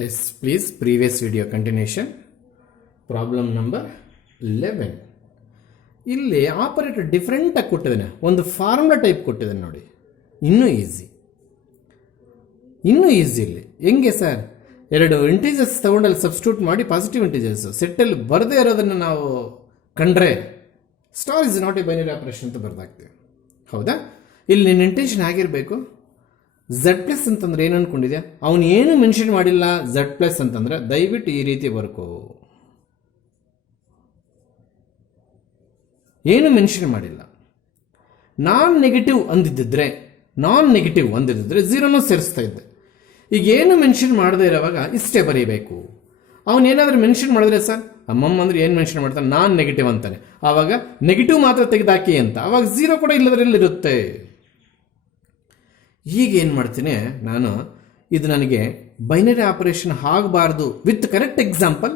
Yes, please, previous video continuation. Problem number 11. ಇಲ್ಲಿ operator different ಆಗಿ ಕೊಟ್ಟಿದ್ದಾನೆ, ಒಂದು ಫಾರ್ಮುಲಾ ಟೈಪ್ ಕೊಟ್ಟಿದ್ದಾನೆ ನೋಡಿ. ಇನ್ನೂ ಈಸಿ ಇಲ್ಲಿ ಹೆಂಗೆ ಸರ್, ಎರಡು ಇಂಟೀಜರ್ಸ್ ತಗೊಂಡಲ್ಲಿ ಸಬ್ಸ್ಟಿಟ್ಯೂಟ್ ಮಾಡಿ ಪಾಸಿಟಿವ್ ಇಂಟೀಜರ್ಸ್ ಸೆಟ್ಟಲ್ಲಿ ಬರದೇ ಇರೋದನ್ನು ನಾವು ಕಂಡ್ರೆ star is not a binary operation ಅಂತ ಬರ್ದಾಗ್ತೀವಿ. ಹೌದಾ? ಇಲ್ಲಿ ನಿನ್ನ ಇಂಟೆನ್ಷನ್ ಆಗಿರಬೇಕು ಝಡ್ ಪ್ಲಸ್ ಅಂತಂದ್ರೆ ಏನು ಅನ್ಕೊಂಡಿದ್ಯಾ, ಅವನು ಏನು ಮೆನ್ಷನ್ ಮಾಡಿಲ್ಲ ಝಡ್ ಪ್ಲಸ್ ಅಂತಂದ್ರೆ ದಯವಿಟ್ಟು ಈ ರೀತಿ ಬರ್ಕೋ. ಏನು ಮೆನ್ಷನ್ ಮಾಡಿಲ್ಲ. ನಾನ್ ನೆಗೆಟಿವ್ ಅಂದಿದ್ದಿದ್ರೆ ಝೀರೋನೂ ಸೇರಿಸ್ತಾ ಇದ್ದೆ. ಈಗ ಏನು ಮೆನ್ಷನ್ ಮಾಡದೇ ಇರೋವಾಗ ಇಷ್ಟೇ ಬರೀಬೇಕು. ಅವನೇನಾದ್ರೂ ಮೆನ್ಷನ್ ಮಾಡಿದ್ರೆ ಸರ್ ಅಮ್ಮಮ್ಮ ಅಂದ್ರೆ ಏನು ಮೆನ್ಷನ್ ಮಾಡ್ತಾನೆ, ನಾನ್ ನೆಗೆಟಿವ್ ಅಂತಾನೆ, ಆವಾಗ ನೆಗೆಟಿವ್ ಮಾತ್ರ ತೆಗೆದಾಕಿ ಅಂತ, ಆವಾಗ ಝೀರೋ ಕೂಡ ಇಲ್ಲದ್ರಲ್ಲಿರುತ್ತೆ. ಈಗ ಏನು ಮಾಡ್ತೀನಿ ನಾನು, ಇದು ನನಗೆ ಬೈನರಿ ಆಪರೇಷನ್ ಆಗಬಾರ್ದು with correct example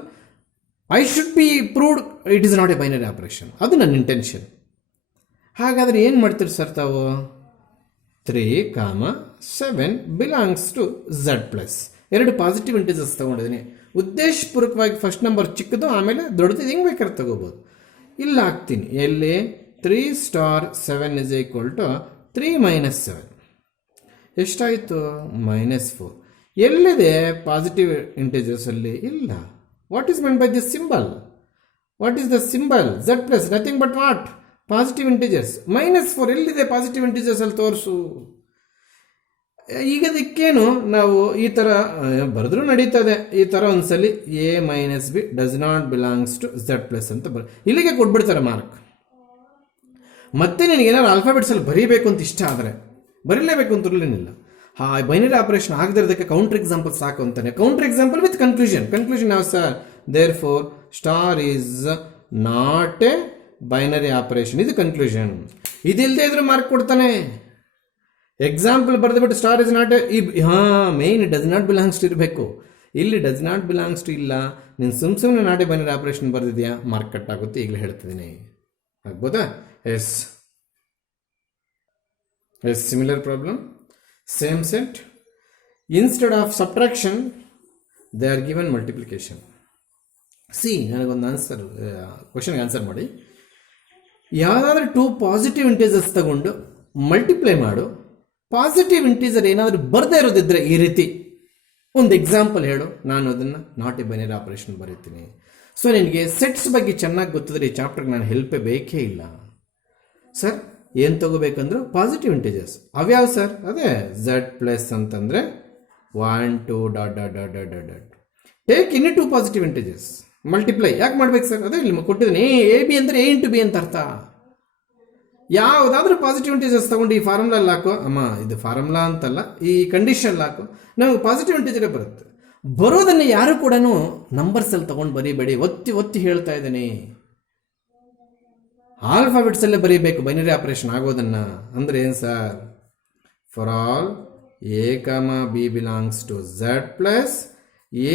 I should be proved it is not a binary operation, ಅದು ನನ್ನ ಇಂಟೆನ್ಷನ್. ಹಾಗಾದರೆ ಏನು ಮಾಡ್ತೀರಿ ಸರ್ ತಾವು, 3, 7 ಬಿಲಾಂಗ್ಸ್ ಟು ಝಡ್ ಪ್ಲಸ್. ಎರಡು ಪಾಸಿಟಿವ್ ಇಂಟೀಜರ್ಸ್ ತೊಗೊಂಡಿದ್ದೀನಿ. ಉದ್ದೇಶಪೂರ್ವಕವಾಗಿ ಫಸ್ಟ್ ನಂಬರ್ ಚಿಕ್ಕದು ಆಮೇಲೆ ದೊಡ್ಡದು ಹೆಂಗೆ ಬೇಕಾದ್ರೆ ತಗೋಬೋದು. ಇಲ್ಲ ಹಾಕ್ತೀನಿ ಎಲ್ಲಿ 3 ಸ್ಟಾರ್ 7 ಇಸ್ ಈಕ್ವಲ್ ಟು 3 - 7 ಎಷ್ಟಾಯಿತು -4. ಎಲ್ಲಿದೆ ಪಾಸಿಟಿವ್ ಇಂಟೀಜರ್ಸ್ ಅಲ್ಲಿ? ಇಲ್ಲ. What is meant by this symbol? What is the symbol? Z plus, nothing but what? Positive integers. -4 ಎಲ್ಲಿದೆ ಪಾಸಿಟಿವ್ ಇಂಟೀಜರ್ಸ್ ಅಲ್ಲಿ? ತೋರಿಸು. ಈಗ ಅದಕ್ಕೇನು ನಾವು ಈ ಥರ ಬರೆದ್ರೂ ನಡೀತದೆ. ಈ ಥರ ಒಂದ್ಸಲಿ A - B does not belongs to Z plus ಅಂತ ಇಲ್ಲಿಗೆ ಕೊಟ್ಬಿಡ್ತಾರೆ ಮಾರ್ಕ್. ಮತ್ತೆ ನಿನಗೇನಾದ್ರು ಆಲ್ಫಾಬೆಟ್ಸಲ್ಲಿ ಬರೀಬೇಕು ಅಂತ ಇಷ್ಟ ಆದರೆ ಬರೀಲೇಬೇಕು ಅಂತ ಇರಲಿಲ್ಲ. ಬೈನರಿ ಆಪರೇಷನ್ ಆಗದಿರೋದಕ್ಕೆ ಕೌಂಟರ್ ಎಕ್ಸಾಂಪಲ್ ಸಾಕು ಅಂತಾನೆ. ಕೌಂಟರ್ ಎಕ್ಸಾಂಪಲ್ ವಿತ್ ಕನ್ಕ್ಲೂಷನ್ ಯಾವ sir? Therefore star is not a binary operation, ಇದು ಕನ್ಕ್ಲೂಷನ್. ಇದಿಲ್ಲದೆ ಇದ್ರೆ ಮಾರ್ಕ್ ಕೊಡ್ತಾನೆ. ಎಕ್ಸಾಂಪಲ್ ಬರೆದ್ಬಿಟ್ಟು star is not a, main does not belongs to ಇರಬೇಕು. ಇಲ್ಲಿ ಡಸ್ ನಾಟ್ ಬಿಲಾಂಗ್ಸ್ ಟು ಇಲ್ಲ, ನೀನು ಸುಮ್ಮನೆ ನಾಟ್ ಎ ಬೈನರಿ ಆಪರೇಷನ್ ಬರೆದಿದ್ಯಾ, ಮಾರ್ಕ್ ಕಟ್ ಆಗುತ್ತೆ. ಈಗಲೇ ಹೇಳ್ತಿದ್ದೀನಿ. ಆಗ್ಬೋದಾ? Yes. Similar problem, same set. Instead of subtraction, they are given multiplication. See, ನನಗೊಂದು ಕ್ವಶನ್ಗೆ ಆನ್ಸರ್ ಮಾಡಿ. ಯಾವುದಾದ್ರೂ 2 ಪಾಸಿಟಿವ್ ಇಂಟೀಜರ್ಸ್ ತಗೊಂಡು ಮಲ್ಟಿಪ್ಲೈ ಮಾಡು. ಪಾಸಿಟಿವ್ ಇಂಟೀಜರ್ ಏನಾದರೂ ಬರದೇ ಇರೋದಿದ್ರೆ ಈ ರೀತಿ ಒಂದು ಎಕ್ಸಾಂಪಲ್ ಹೇಳು, ನಾನು ಅದನ್ನು ನಾಟ್ ಎ ಬೈನರಿ ಆಪರೇಷನ್ ಬರೀತೀನಿ. ಸೊ ನಿನಗೆ ಸೆಟ್ಸ್ ಬಗ್ಗೆ ಚೆನ್ನಾಗಿ ಗೊತ್ತಿದ್ರೆ ಈ ಚಾಪ್ಟರ್ಗೆ ನಾನು ಹೆಲ್ಪೇ ಬೇಕೇ ಇಲ್ಲ. ಸರ್ ಏನು ತಗೋಬೇಕಂದ್ರು ಪಾಸಿಟಿವ್ ಇಂಟೀಜರ್ಸ್ ಅವ್ಯಾವ ಸರ್? ಅದೇ ಝಡ್ ಪ್ಲಸ್ ಅಂತಂದರೆ 1 2 ... take any 2 positive integers multiply. ಯಾಕೆ ಮಾಡ್ಬೇಕು ಸರ್? ಅದೇ ಇಲ್ಲಿ ಕೊಟ್ಟಿದ್ದೀನಿ. ಎ ಬಿ ಅಂದರೆ A × B ಅಂತ ಅರ್ಥ. ಯಾವುದಾದ್ರೂ ಪಾಸಿಟಿವ್ ಇಂಟೀಜರ್ಸ್ ತಗೊಂಡು ಈ ಫಾರ್ಮುಲಲ್ಲಿ ಹಾಕೋ. ಅಮ್ಮ ಇದು ಫಾರ್ಮುಲಾ ಅಂತಲ್ಲ, ಈ ಕಂಡೀಷನ್ ಹಾಕು, ನಮಗೆ ಪಾಸಿಟಿವ್ ಇಂಟೀಜರೇ ಬರುತ್ತೆ. ಬರೋದನ್ನು ಯಾರು ಕೂಡ ನಂಬರ್ಸಲ್ಲಿ ತಗೊಂಡು ಬರೀಬೇಡಿ. ಒತ್ತಿ ಹೇಳ್ತಾ ಇದ್ದೀನಿ. ಆಲ್ಫಾಬೆಟ್ಸಲ್ಲೇ ಬರೀಬೇಕು ಬೈನರಿ ಆಪರೇಷನ್ ಆಗೋದನ್ನು. ಅಂದರೆ ಏನು sir? For all A, B belongs to Z plus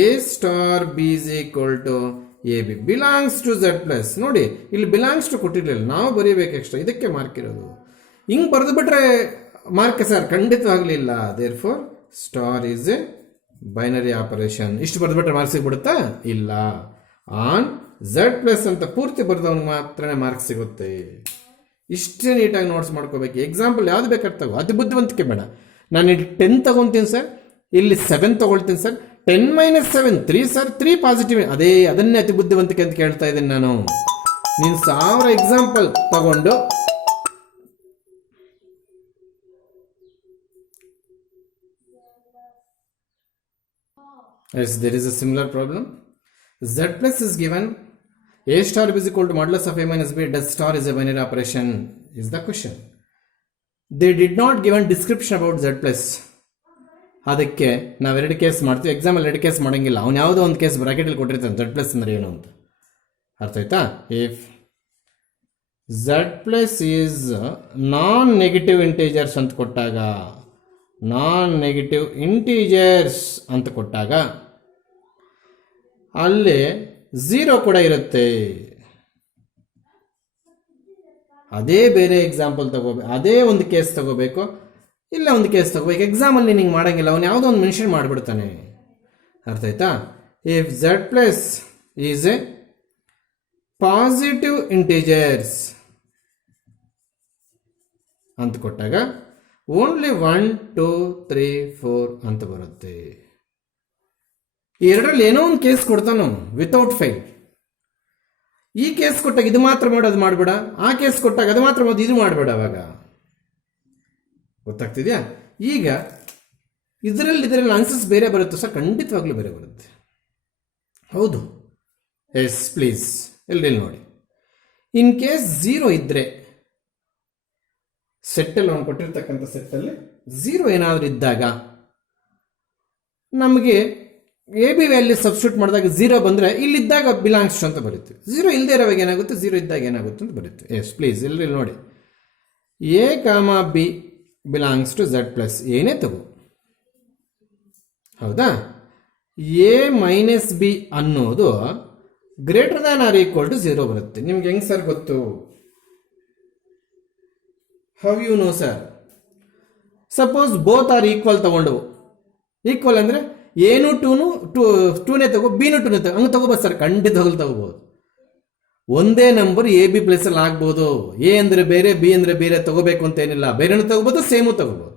A star B is equal to AB belongs to Z plus. ನೋಡಿ ಇಲ್ಲಿ ಬಿಲಾಂಗ್ಸ್ ಟು ಕೊಟ್ಟಿರಲಿಲ್ಲ, ನಾವು ಬರೀಬೇಕು ಎಕ್ಸ್ಟ್ರಾ, ಇದಕ್ಕೆ ಮಾರ್ಕ್ ಇರೋದು. ಹಿಂಗೆ ಬರೆದು ಬಿಟ್ರೆ ಮಾರ್ಕ್ ಸರ್? ಖಂಡಿತವಾಗಲಿಲ್ಲ. Therefore star is a binary operation. ಇಷ್ಟು ಬರೆದ್ಬಿಟ್ರೆ ಮಾರ್ಕ್ ಸಿಗ್ಬಿಡುತ್ತಾ? ಇಲ್ಲ. ಆನ್ ಝಡ್ ಪ್ಲಸ್ ಅಂತ ಪೂರ್ತಿ ಬರೆದವನಿಗೆ ಮಾತ್ರ ಮಾರ್ಕ್ಸ್ ಸಿಗುತ್ತೆ. ಇಷ್ಟೇ ನೀಟಾಗಿ ನೋಟ್ಸ್ ಮಾಡ್ಕೋಬೇಕು. ಎಕ್ಸಾಂಪಲ್ ಯಾವ್ದು ಬೇಕಾದ್ರೆ ತಗೋ, ಅತಿ ಬುದ್ಧಿವಂತಿಕೆ ಬೇಡ. ನಾನು ಇಲ್ಲಿ 10 ತಗೊತೀನಿ ಸರ್, ಇಲ್ಲಿ 7 ತಗೊಳ್ತೀನಿ ಸರ್. 10 - 7 3 sir, 3 positive. ಅದನ್ನೇ ಅತಿ ಬುದ್ಧಿವಂತಿಕೆ ಅಂತ ಕೇಳ್ತಾ ಇದ್ದೀನಿ ನಾನು. ನೀನು 1000 ಎಕ್ಸಾಂಪಲ್ ತಗೊಂಡು yes, there is a similar problem. Z plus is given. A star is equal to modulus of A minus B. Does star is a binary operation? Is the question. They did not given description about Z plus. ಅದಕ್ಕೆ ನಾವು 2 case ಮಾಡ್ತೀವಿ. ಎಕ್ಸಾಮಲ್ಲಿ 2 case ಮಾಡೋಂಗಿಲ್ಲ. ಅವ್ನು ಯಾವುದೋ ಒಂದು case ಬ್ರಾಕೆಟಲ್ಲಿ ಕೊಟ್ಟಿರ್ತಾನೆ Z plus ಅಂದರೆ ಏನು ಅಂತ. ಅರ್ಥ ಆಯ್ತಾ? If Z plus is non negative integers ಅಂತ ಕೊಟ್ಟಾಗ, ನಾನ್ ನೆಗೆಟಿವ್ ಇಂಟೀಜರ್ಸ್ ಅಂತ ಕೊಟ್ಟಾಗ ಅಲ್ಲಿ 0 ಕೂಡ ಇರುತ್ತೆ. ಅದೇ ಬೇರೆ ಎಕ್ಸಾಂಪಲ್ ತಗೋಬೇಕು, ಅದೇ ಒಂದು ಕೇಸ್ ತಗೋಬೇಕು. ಇಲ್ಲ ಒಂದು ಕೇಸ್ ತಗೋಬೇಕು. ಎಕ್ಸಾಮಲ್ಲಿ ನಿಂಗೆ ಮಾಡೋಂಗಿಲ್ಲ, ಅವನು ಯಾವುದೋ ಒಂದು ಮೆನ್ಷನ್ ಮಾಡಿಬಿಡ್ತಾನೆ. ಅರ್ಥ ಆಯ್ತಾ? If Z plus is A positive integers ಅಂತ ಕೊಟ್ಟಾಗ ಓನ್ಲಿ 1 2 3 4 ಅಂತ ಬರುತ್ತೆ. ಎರಡರಲ್ಲಿ ಏನೋ ಒಂದು ಕೇಸ್ ಕೊಡ್ತಾನು ವಿತೌಟ್ ಫೈಲ್. ಈ ಕೇಸ್ ಕೊಟ್ಟಾಗ ಇದು ಮಾತ್ರ ಮಾಡೋದು ಮಾಡಬೇಡ, ಆ ಕೇಸ್ ಕೊಟ್ಟಾಗ ಅದು ಮಾತ್ರ ಮಾಡೋದು ಇದು ಮಾಡಬೇಡ. ಅವಾಗ ಗೊತ್ತಾಗ್ತಿದ್ಯಾ? ಈಗ ಇದರಲ್ಲಿ ಆನ್ಸರ್ಸ್ ಬೇರೆ ಬರುತ್ತೆ ಸರ್, ಖಂಡಿತವಾಗ್ಲೂ ಬೇರೆ ಬರುತ್ತೆ. ಹೌದು, ಎಸ್ ಪ್ಲೀಸ್ ಎಲ್ಲಿ ನೋಡಿ. ಇನ್ ಕೇಸ್ 0 ಇದ್ದರೆ ಸೆಟ್ಟಲ್ಲಿ ಅವ್ನು ಕೊಟ್ಟಿರ್ತಕ್ಕಂಥ ಸೆಟ್ಟಲ್ಲಿ 0 ಏನಾದರೂ ಇದ್ದಾಗ ನಮಗೆ ಎ ಬಿ ವ್ಯಾಲ್ಯೂ ಸಬ್ಸ್ಟಿಟ್ಯೂಟ್ ಮಾಡಿದಾಗ 0 ಬಂದರೆ ಇಲ್ಲಿದ್ದಾಗ ಬಿಲಾಂಗ್ಸ್ ಟು ಅಂತ ಬರುತ್ತೆ. 0 ಇಲ್ಲದೆ ಇರೋವಾಗ ಏನಾಗುತ್ತೆ, 0 ಇದ್ದಾಗ ಏನಾಗುತ್ತೆ ಅಂತ ಬರುತ್ತೆ. ಎಸ್ ಪ್ಲೀಸ್ ಎಲ್ಲಿ ನೋಡಿ. A comma B belongs to Z plus ಏನೇ ತಗೋ, ಹೌದಾ? ಎ ಮೈನಸ್ ಬಿ ಅನ್ನೋದು greater than or equal to 0 ಬರುತ್ತೆ. ನಿಮ್ಗೆ ಹೆಂಗೆ ಸರ್ ಗೊತ್ತು? How you know sir? Suppose both are equal ತಗೊಂಡವು. ಈಕ್ವಲ್ ಅಂದರೆ ಏನು ಟೂನೇ ತಗೋ, ಬಿನೂ ಟೂನೇ ತಗೋ, ಹಂಗೆ ತಗೋಬೋದು ಸರ್, ಖಂಡಿತವಾಗ್ಲೂ ತಗೋಬೋದು. ಒಂದೇ ನಂಬರ್ ಎ ಬಿ ಪ್ಲೇಸಲ್ಲಿ ಆಗ್ಬೋದು. ಎ ಅಂದರೆ ಬೇರೆ, ಬಿ ಅಂದರೆ ಬೇರೆ ತಗೋಬೇಕು ಅಂತ ಏನಿಲ್ಲ. ಬೇರೆನೂ ತಗೋಬೋದು, ಸೇಮು ತಗೋಬೋದು.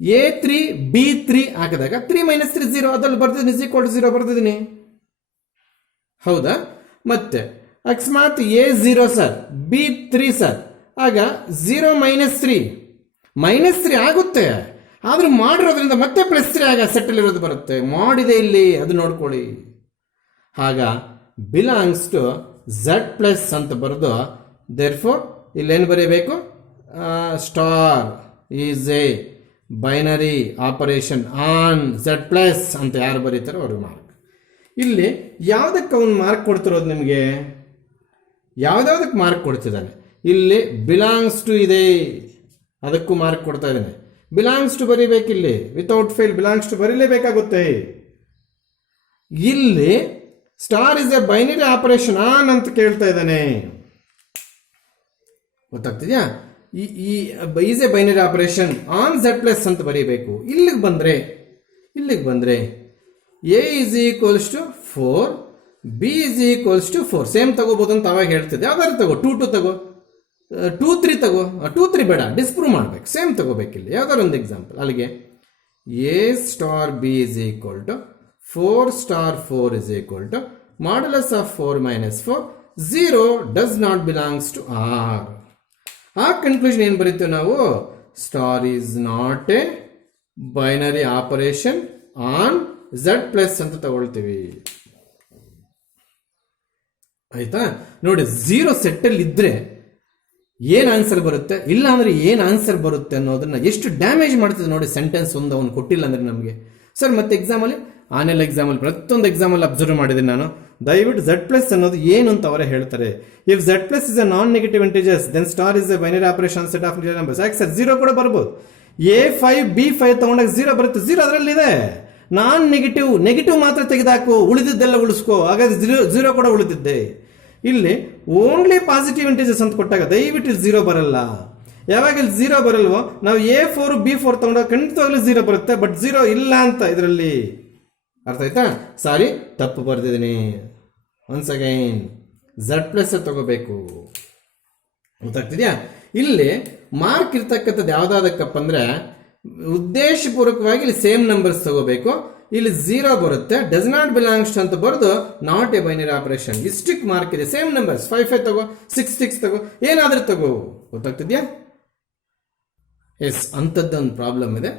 A3 B3 ಹಾಕಿದಾಗ 3 - 3 0 ಅದ್ರಲ್ಲಿ ಬರ್ತಿದ್ದೀನಿ, =0 ಬರ್ತಿದ್ದೀನಿ, ಹೌದಾ? ಮತ್ತೆ ಅಕಸ್ಮಾತ್ A0 ಸರ್, B3 ಸರ್, ಆಗ 0 - 3 ಆಗುತ್ತೆ. ಆದ್ರೂ ಮಾಡಿರೋದ್ರಿಂದ ಮತ್ತೆ +3 ಆಗ ಸೆಟ್ಟಲ್ಲಿರೋದು ಬರುತ್ತೆ. ಮಾಡಿದೆ ಇಲ್ಲಿ, ಅದು ನೋಡ್ಕೊಳ್ಳಿ. ಆಗ ಬಿಲಾಂಗ್ಸ್ ಟು ಝೆಡ್ ಪ್ಲಸ್ ಅಂತ ಬರೆದು ದೇರ್ಫೋರ್ ಇಲ್ಲೇನು ಬರೀಬೇಕು? Star is a binary operation on Z plus ಅಂತ ಯಾರು ಬರೀತಾರೋ ಅವ್ರಿಗೆ ಮಾರ್ಕ್. ಇಲ್ಲಿ ಯಾವುದಕ್ಕೆ ಅವನು ಮಾರ್ಕ್ ಕೊಡ್ತಿರೋದು ನಿಮಗೆ? ಯಾವುದಕ್ಕೆ ಮಾರ್ಕ್ ಕೊಡ್ತಿದ್ದಾನೆ? ಇಲ್ಲಿ ಬಿಲಾಂಗ್ಸ್ ಟು ಇದೆ, ಅದಕ್ಕೂ ಮಾರ್ಕ್ ಕೊಡ್ತಾ ಇದ್ದಾನೆ. ಬಿಲಾಂಗ್ಸ್ ಟು ಬರೀಬೇಕಿಲ್ಲಿ, ವಿತೌಟ್ ಫೇಲ್ ಬಿಲಾಂಗ್ಸ್ ಟು ಬರೀಲೇಬೇಕಾಗುತ್ತೆ. ಇಲ್ಲಿ star is a binary operation on ಅಂತ ಕೇಳ್ತಾ ಇದ್ದಾನೆ. ಗೊತ್ತಾಗ್ತಿದ್ಯಾ? Is a binary operation on Z plus ಅಂತ ಬರೀಬೇಕು. ಇಲ್ಲಿಗೆ ಬಂದರೆ A is equals to 4, B is equals to 4 same ತಗೋಬೋದು ಅಂತ ಅವಾಗ ಹೇಳ್ತಿದ್ದೆ. ಯಾವ್ದಾದ್ರು ತಗೋ, 2 ತಗೋ, 2 3 ತಗೋ. 2 3 ಬೇಡ, ಡಿಸ್ಪ್ರೂವ್ ಮಾಡ್ಬೇಕು, ಸೇಮ್ ತಗೋಬೇಕಿಲ್ಲ. ಯಾವ್ದಾದ್ರು ಒಂದು ಎಕ್ಸಾಂಪಲ್. ಅಲ್ಲಿಗೆ A star B is equal to 4 star 4 is equal to modulus of 4 - 4 0 does not belongs to R. ಆ ಕನ್ಕ್ಲೂಷನ್ ಏನು ಬರೀತೀವಿ ನಾವು? Star is not a binary operation on Z plus ಅಂತ ತಗೊಳ್ತೀವಿ. ಆಯ್ತಾ? ನೋಡಿ, 0 ಸೆಟ್ಟಲ್ಲಿ ಇದ್ರೆ ಏನು ಆನ್ಸರ್ ಬರುತ್ತೆ, ಇಲ್ಲ ಅಂದ್ರೆ ಏನು ಆನ್ಸರ್ ಬರುತ್ತೆ ಅನ್ನೋದನ್ನ ಎಷ್ಟು ಡ್ಯಾಮೇಜ್ ಮಾಡ್ತದೆ ನೋಡಿ ಸೆಂಟೆನ್ಸ್. ಒಂದು ಅವನು ಕೊಟ್ಟಿಲ್ಲ ಅಂದ್ರೆ ನಮಗೆ ಸರ್. ಮತ್ತೆ ಎಕ್ಸಾಮಲ್ಲಿ ಆನೆಲ್ಲ ಎಕ್ಸಾಮಲ್ಲಿ ಪ್ರತಿಯೊಂದು ಎಕ್ಸಾಮಲ್ಲಿ ಅಬ್ಸರ್ವ್ ಮಾಡಿದ್ದೀನಿ ನಾನು. ದಯವಿಟ್ಟು ಝೆಡ್ ಪ್ಲಸ್ ಅನ್ನೋದು ಏನು ಅಂತ ಅವರೇ ಹೇಳ್ತಾರೆ. If Z plus is a non negative integers then star is a binary operation set of numbers. ಯಾಕೆ ಸರ್? 0 ಕೂಡ ಬರ್ಬೋದು. A5 B5 ತಗೊಂಡಾಗ 0 ಬರುತ್ತೆ. 0 ಅದರಲ್ಲಿದೆ. ನಾನ್ ನೆಗೆಟಿವ್ ಮಾತ್ರ ತೆಗೆದಾಕು, ಉಳಿದಿದ್ದೆಲ್ಲ ಉಳಿಸ್ಕೋ. ಹಾಗಾದ್ರೆ 0 ಕೂಡ ಉಳಿದಿದ್ದೆ. ಇಲ್ಲಿ ಓನ್ಲಿ ಪಾಸಿಟಿವ್ ಇಂಟಿಜರ್ಸ್ ಅಂತ ಕೊಟ್ಟಾಗ ದಯವಿಟ್ಟು 0 ಬರಲ್ಲ. ಯಾವಾಗ ಇಲ್ಲಿ 0 ಬರಲ್ವೋ ನಾವು A4 B4 ತಗೊಂಡಾಗ ಖಂಡಿತವಾಗ್ಲೂ 0 ಬರುತ್ತೆ. ಬಟ್ 0 ಇಲ್ಲ ಅಂತ ಇದರಲ್ಲಿ ಅರ್ಥ ಆಯ್ತಾ? ಸಾರಿ, ತಪ್ಪು ಬರ್ದಿದ್ದೀನಿ. ಒನ್ಸ್ ಅಗೈನ್ ಝೆಡ್ ಪ್ಲಸ್ ತಗೋಬೇಕು. ಗೊತ್ತಾಗ್ತಿದ್ಯಾ? ಇಲ್ಲಿ ಮಾರ್ಕ್ ಇರ್ತಕ್ಕಂಥದ್ದು ಯಾವ್ದಾದಕ್ಕಪ್ಪ ಅಂದ್ರೆ ಉದ್ದೇಶಪೂರ್ವಕವಾಗಿ ಇಲ್ಲಿ ಸೇಮ್ ನಂಬರ್ಸ್ ತಗೋಬೇಕು. ಇಲ್ಲಿ 0 ಬರುತ್ತೆ, ಡಸ್ ನಾಟ್ ಬಿಲಾಂಗ್ಸ್ ಅಂತ ಬರೆದು ನಾಟ್ ಎ ಬೈನರಿ ಆಪರೇಷನ್. ಇಷ್ಟಕ್ಕೆ ಮಾರ್ಕ್ ಇದೆ. ಸೇಮ್ ನಂಬರ್ಸ್ 5 5 ತಗೋ, 6 6 ತಗೋ, ಏನಾದ್ರೂ ತಗೋ. ಗೊತ್ತಾಗ್ತಿದ್ಯಾ? ಎಸ್, ಅಂಥದ್ದೊಂದು ಪ್ರಾಬ್ಲಮ್ ಇದೆ.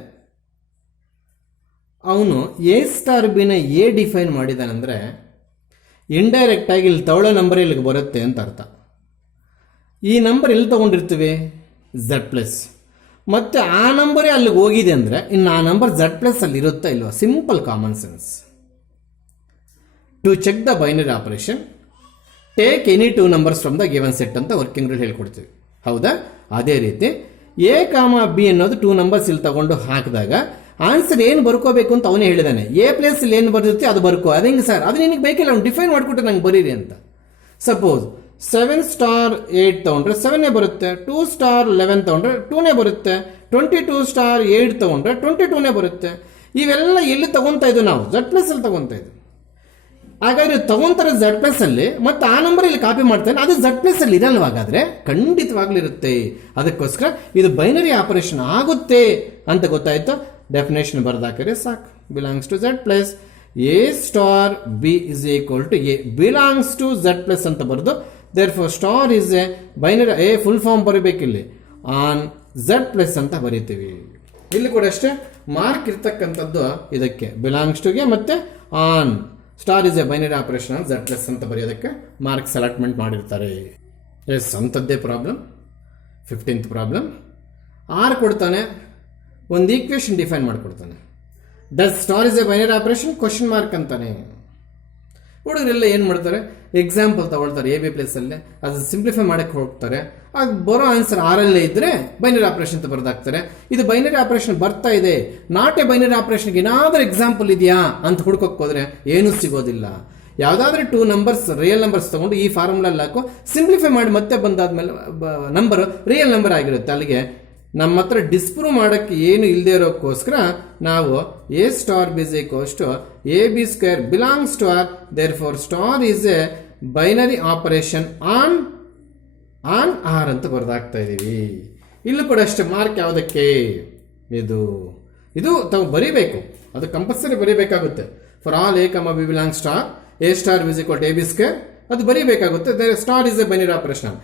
ಅವನು ಎ ಸ್ಟಾರ್ ಬಿನ ಎ ಡಿಫೈನ್ ಮಾಡಿದಾನಂದ್ರೆ ಇಂಡೈರೆಕ್ಟ್ ಆಗಿ ಇಲ್ಲಿ ತಗೊಳ್ಳೋ ನಂಬರ್ ಇಲ್ಲಿಗೆ ಬರುತ್ತೆ ಅಂತ ಅರ್ಥ. ಈ ನಂಬರ್ ಎಲ್ಲಿ ತಗೊಂಡಿರ್ತೀವಿ? Z plus. ಮತ್ತೆ ಆ ನಂಬರೇ ಅಲ್ಲಿಗೆ ಹೋಗಿದೆ ಅಂದರೆ ಇನ್ನು ಆ ನಂಬರ್ ಝೆಡ್ ಪ್ಲಸ್ ಅಲ್ಲಿ ಇರುತ್ತಾ ಇಲ್ವಾ? Simple common sense. To check the binary operation take any 2 numbers from the given set ಅಂತ ವರ್ಕಿಂಗ್ ರೂಲ್ ಹೇಳ್ಕೊಡ್ತೀವಿ, ಹೌದಾ? ಅದೇ ರೀತಿ ಎ ಕಾಮ ಬಿ ಅನ್ನೋದು 2 ನಂಬರ್ಸ್ ಇಲ್ಲಿ ತಗೊಂಡು ಹಾಕಿದಾಗ ಆನ್ಸರ್ ಏನು ಬರ್ಕೋಬೇಕು ಅಂತ ಅವನೇ ಹೇಳಿದಾನೆ. ಎ ಪ್ಲೇಸ್ ಇಲ್ಲಿ ಏನು ಬರ್ದಿರ್ತೀವಿ ಅದು ಬರ್ಕೋ. ಅದು ಹೆಂಗೆ ಸರ್? ಅದು ನಿನಗೆ ಬೇಕಿಲ್ಲ, ಅವ್ನು ಡಿಫೈನ್ ಮಾಡಿಕೊಟ್ಟು ನಂಗೆ ಬರೀರಿ ಅಂತ. ಸಪೋಸ್ 7 ಸ್ಟಾರ್ 8 ತಗೊಂಡ್ರೆ 7 ಬರುತ್ತೆ. 2 ಸ್ಟಾರ್ 11 ತಗೊಂಡ್ರೆ 2 ಬರುತ್ತೆ. 22 ಸ್ಟಾರ್ 8 ತಗೊಂಡ್ರೆ 22 ಬರುತ್ತೆ. ಇವೆಲ್ಲ ಎಲ್ಲಿ ತಗೊತಾ ಇದ್ದು ನಾವು Z ಪ್ಲಸ್ ಅಲ್ಲಿ ತಗೊತಾ ಇದ್ದು. ಹಾಗಾದ್ರೆ ತಗೊಂತಾರೆ Z ಪ್ಲಸ್ ಅಲ್ಲಿ, ಮತ್ತು ಆ ನಂಬರ್ ಇಲ್ಲಿ ಕಾಪಿ ಮಾಡ್ತಾನೆ, ಅದು Z ಪ್ಲಸ್ ಅಲ್ಲಿ ಇರಲ್ವ? ಹಾಗಾದ್ರೆ ಖಂಡಿತವಾಗ್ಲೂ ಇರುತ್ತೆ. ಅದಕ್ಕೋಸ್ಕರ ಇದು ಬೈನರಿ ಆಪರೇಷನ್ ಆಗುತ್ತೆ ಅಂತ ಗೊತ್ತಾಯ್ತು. ಡೆಫಿನೇಷನ್ ಬರ್ದಾಕಿದ್ರೆ ಸಾಕು. Belongs to Z plus A star B is equal to A belongs to Z plus ಅಂತ ಬರೆದು, therefore star is a binary a full form ಬರೀಬೇಕಿಲ್ಲಿ ಆನ್ Z ಪ್ಲಸ್ ಅಂತ ಬರೀತೀವಿ. ಇಲ್ಲಿ ಕೂಡ ಅಷ್ಟೇ ಮಾರ್ಕ್ ಇರ್ತಕ್ಕಂಥದ್ದು ಇದಕ್ಕೆ ಬಿಲಾಂಗ್ಸ್ ಟುಗೆ ಮತ್ತೆ on star is a binary operation on Z plus ಅಂತ ಬರೆಯೋದಕ್ಕೆ ಮಾರ್ಕ್ಸ್ ಅಲಾಟ್ಮೆಂಟ್ ಮಾಡಿರ್ತಾರೆ. ಎಸ್, ಅಂಥದ್ದೇ ಪ್ರಾಬ್ಲಮ್. 15th problem. ಆರ್ ಕೊಡ್ತಾನೆ, ಒಂದು ಈಕ್ವೇಷನ್ ಡಿಫೈನ್ ಮಾಡಿಕೊಡ್ತಾನೆ. Does star is a binary operation question mark ಅಂತಾನೆ. ಹುಡುಗರೆಲ್ಲ ಏನು ಮಾಡ್ತಾರೆ, ಎಕ್ಸಾಂಪಲ್ ತಗೊಳ್ತಾರೆ ಎ ಬಿ ಪ್ಲೇಸ್ ಅಲ್ಲೇ, ಅದು ಸಿಂಪ್ಲಿಫೈ ಮಾಡಕ್ಕೆ ಹೋಗ್ತಾರೆ. ಆಗ ಬರೋ ಆನ್ಸರ್ ಆರಲ್ಲೇ ಇದ್ರೆ ಬೈನರಿ ಆಪರೇಷನ್ ಅಂತ ಬರ್ದಾಕ್ತಾರೆ. ಇದು ಬೈನರಿ ಆಪರೇಷನ್ ಬರ್ತಾ ಇದೆ, ನಾಟ್ ಎ ಬೈನರಿ ಆಪರೇಷನ್ಗೆ ಏನಾದರೂ ಎಕ್ಸಾಂಪಲ್ ಇದೆಯಾ ಅಂತ ಹುಡ್ಕೋಕ್ ಹೋದ್ರೆ ಏನೂ ಸಿಗೋದಿಲ್ಲ. ಯಾವುದಾದ್ರೂ 2 ನಂಬರ್ಸ್ ರಿಯಲ್ ನಂಬರ್ಸ್ ತಗೊಂಡು ಈ ಫಾರ್ಮುಲಲ್ಲಿ ಹಾಕೋ, ಸಿಂಪ್ಲಿಫೈ ಮಾಡಿ ಮತ್ತೆ ಬಂದಾದ್ಮೇಲೆ ನಂಬರ್ ರಿಯಲ್ ನಂಬರ್ ಆಗಿರುತ್ತೆ. ಅಲ್ಲಿಗೆ ನಮ್ಮ ಹತ್ರ ಡಿಸ್ಪ್ರೂವ್ ಮಾಡೋಕ್ಕೆ ಏನು ಇಲ್ಲದೆ ಇರೋಕ್ಕೋಸ್ಕರ ನಾವು A star B is equals to A B square belongs to R, therefore star is a binary operation on R ಅಂತ ಬರ್ದಾಗ್ತಾ ಇದ್ದೀವಿ. ಇಲ್ಲೂ ಕೂಡ ಅಷ್ಟೇ ಮಾರ್ಕ್ ಯಾವುದಕ್ಕೆ, ಇದು ತಾವು ಬರೀಬೇಕು, ಅದು ಕಂಪಲ್ಸರಿ ಬರೀಬೇಕಾಗುತ್ತೆ. For all A comma B belongs to R, A star is equal to A B square, ಅದು ಬರೀಬೇಕಾಗುತ್ತೆ. Star is a binary operation.